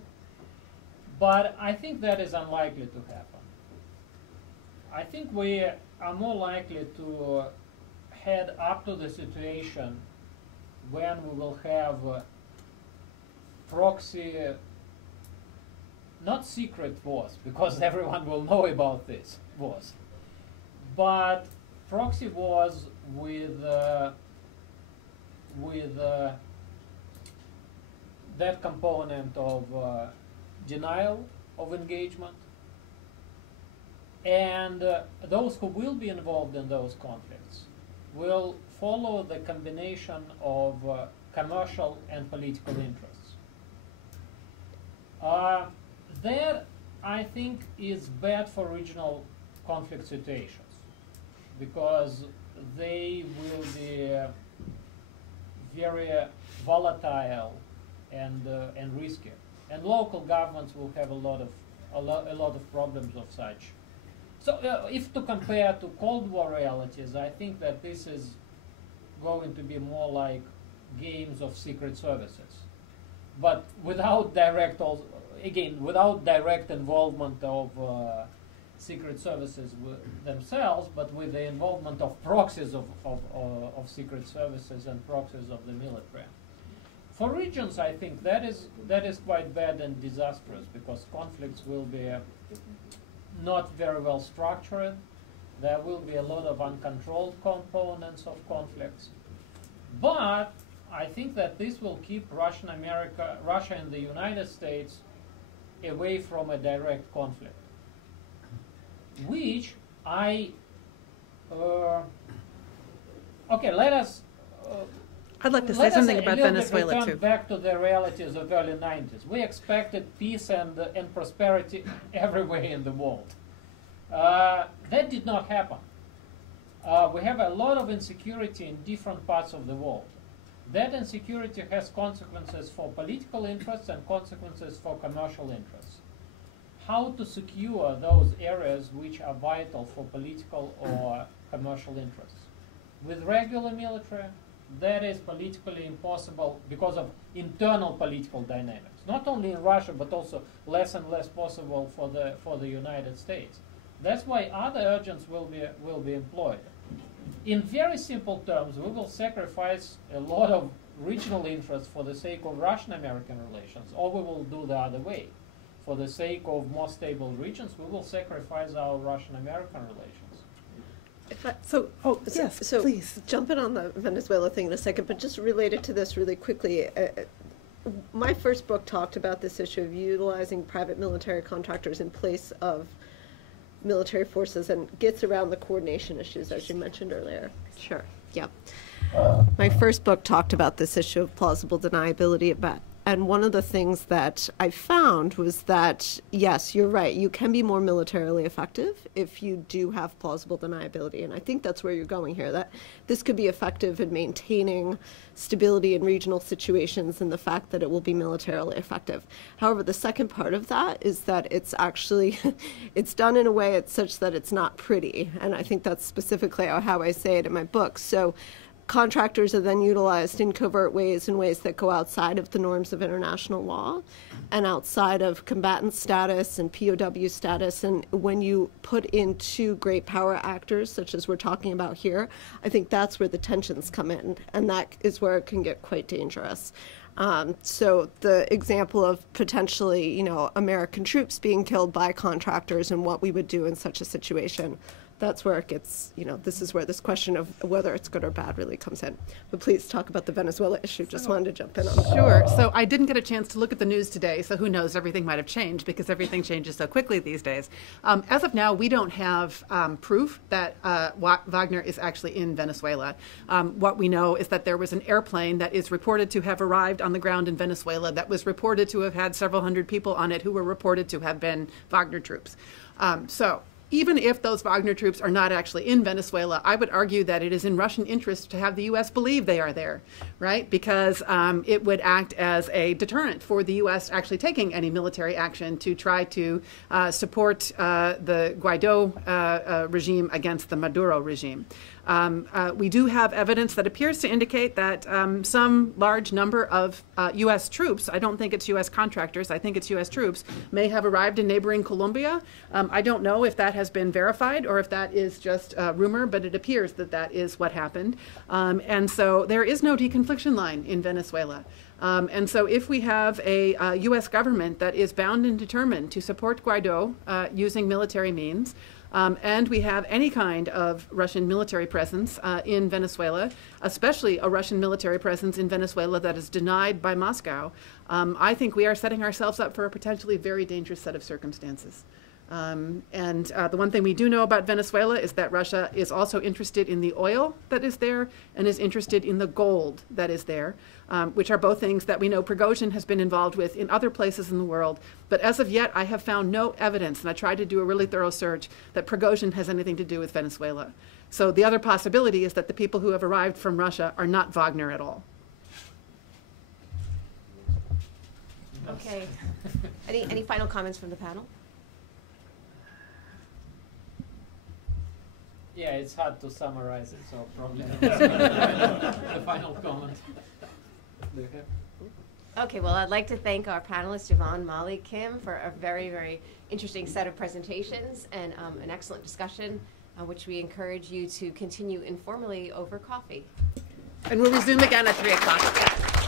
But I think that is unlikely to happen. I think we are more likely to head up to the situation when we will have proxy, not secret wars, because everyone will know about this wars, but proxy wars with that component of denial of engagement, and those who will be involved in those conflicts will follow the combination of commercial and political interests. That, I think, is bad for regional conflict situations, because they will be very volatile and risky, and local governments will have a lot of problems of such. So, if to compare to Cold War realities, I think that this is going to be more like games of secret services, but without direct involvement of secret services themselves, but with the involvement of proxies of secret services and proxies of the military. For regions, I think that is quite bad and disastrous, because conflicts will be not very well structured. There will be a lot of uncontrolled components of conflicts. But I think that this will keep Russia and the United States away from a direct conflict, which I okay, let us I'd like to say something about Venezuela return too. back to the realities of early 90s. We expected peace and prosperity everywhere in the world. That did not happen. We have a lot of insecurity in different parts of the world. That insecurity has consequences for political interests and consequences for commercial interests. How to secure those areas which are vital for political or commercial interests? With regular military, that is politically impossible because of internal political dynamics. Not only in Russia, but also less and less possible for the United States. That's why other agents will be employed. In very simple terms, we will sacrifice a lot of regional interests for the sake of Russian-American relations, or we will do the other way. For the sake of more stable regions, we will sacrifice our Russian-American relations. So please. Jumping on the Venezuela thing in a second, but just related to this really quickly. My first book talked about this issue of utilizing private military contractors in place of military forces, and gets around the coordination issues, as you mentioned earlier. Sure. Yeah. My first book talked about this issue of plausible deniability, and one of the things that I found was that, yes, you're right, you can be more militarily effective if you do have plausible deniability, and I think that's where you're going here, that this could be effective in maintaining stability in regional situations and the fact that it will be militarily effective. However, the second part of that is that it's actually, it's done in a way it's such that it's not pretty, and I think that's specifically how I say it in my book. So contractors are then utilized in covert ways, in ways that go outside of the norms of international law and outside of combatant status and POW status. And when you put in two great power actors, such as we're talking about here, I think that's where the tensions come in, and that is where it can get quite dangerous. So the example of potentially, American troops being killed by contractors and what we would do in such a situation, that's where it gets, this is where this question of whether it's good or bad really comes in. But please talk about the Venezuela issue. Just wanted to jump in on that. Sure. So I didn't get a chance to look at the news today, so who knows, everything might have changed because everything changes so quickly these days. As of now, we don't have proof that Wagner is actually in Venezuela. What we know is that there was an airplane that is reported to have arrived on the ground in Venezuela that was reported to have had several hundred people on it who were reported to have been Wagner troops. So even if those Wagner troops are not actually in Venezuela, I would argue that it is in Russian interest to have the U.S. believe they are there, right? Because it would act as a deterrent for the U.S. actually taking any military action to try to support the Guaido regime against the Maduro regime. We do have evidence that appears to indicate that some large number of U.S. troops, I don't think it's U.S. contractors, I think it's U.S. troops, may have arrived in neighboring Colombia. I don't know if that has been verified or if that is just rumor, but it appears that that is what happened. And so there is no deconfliction line in Venezuela. And so if we have a U.S. government that is bound and determined to support Guaido using military means, and we have any kind of Russian military presence in Venezuela, especially a Russian military presence in Venezuela that is denied by Moscow, I think we are setting ourselves up for a potentially very dangerous set of circumstances. And the one thing we do know about Venezuela is that Russia is also interested in the oil that is there and is interested in the gold that is there, which are both things that we know Prigozhin has been involved with in other places in the world. But as of yet, I have found no evidence, and I tried to do a really thorough search, that Prigozhin has anything to do with Venezuela. So the other possibility is that the people who have arrived from Russia are not Wagner at all. Okay. Any final comments from the panel? Yeah, it's hard to summarize it, so probably the final comment. Do you have? Okay, well, I'd like to thank our panelists, Yvonne, Molly, Kim, for a very, very interesting set of presentations and an excellent discussion, which we encourage you to continue informally over coffee. And we'll resume again at 3 o'clock.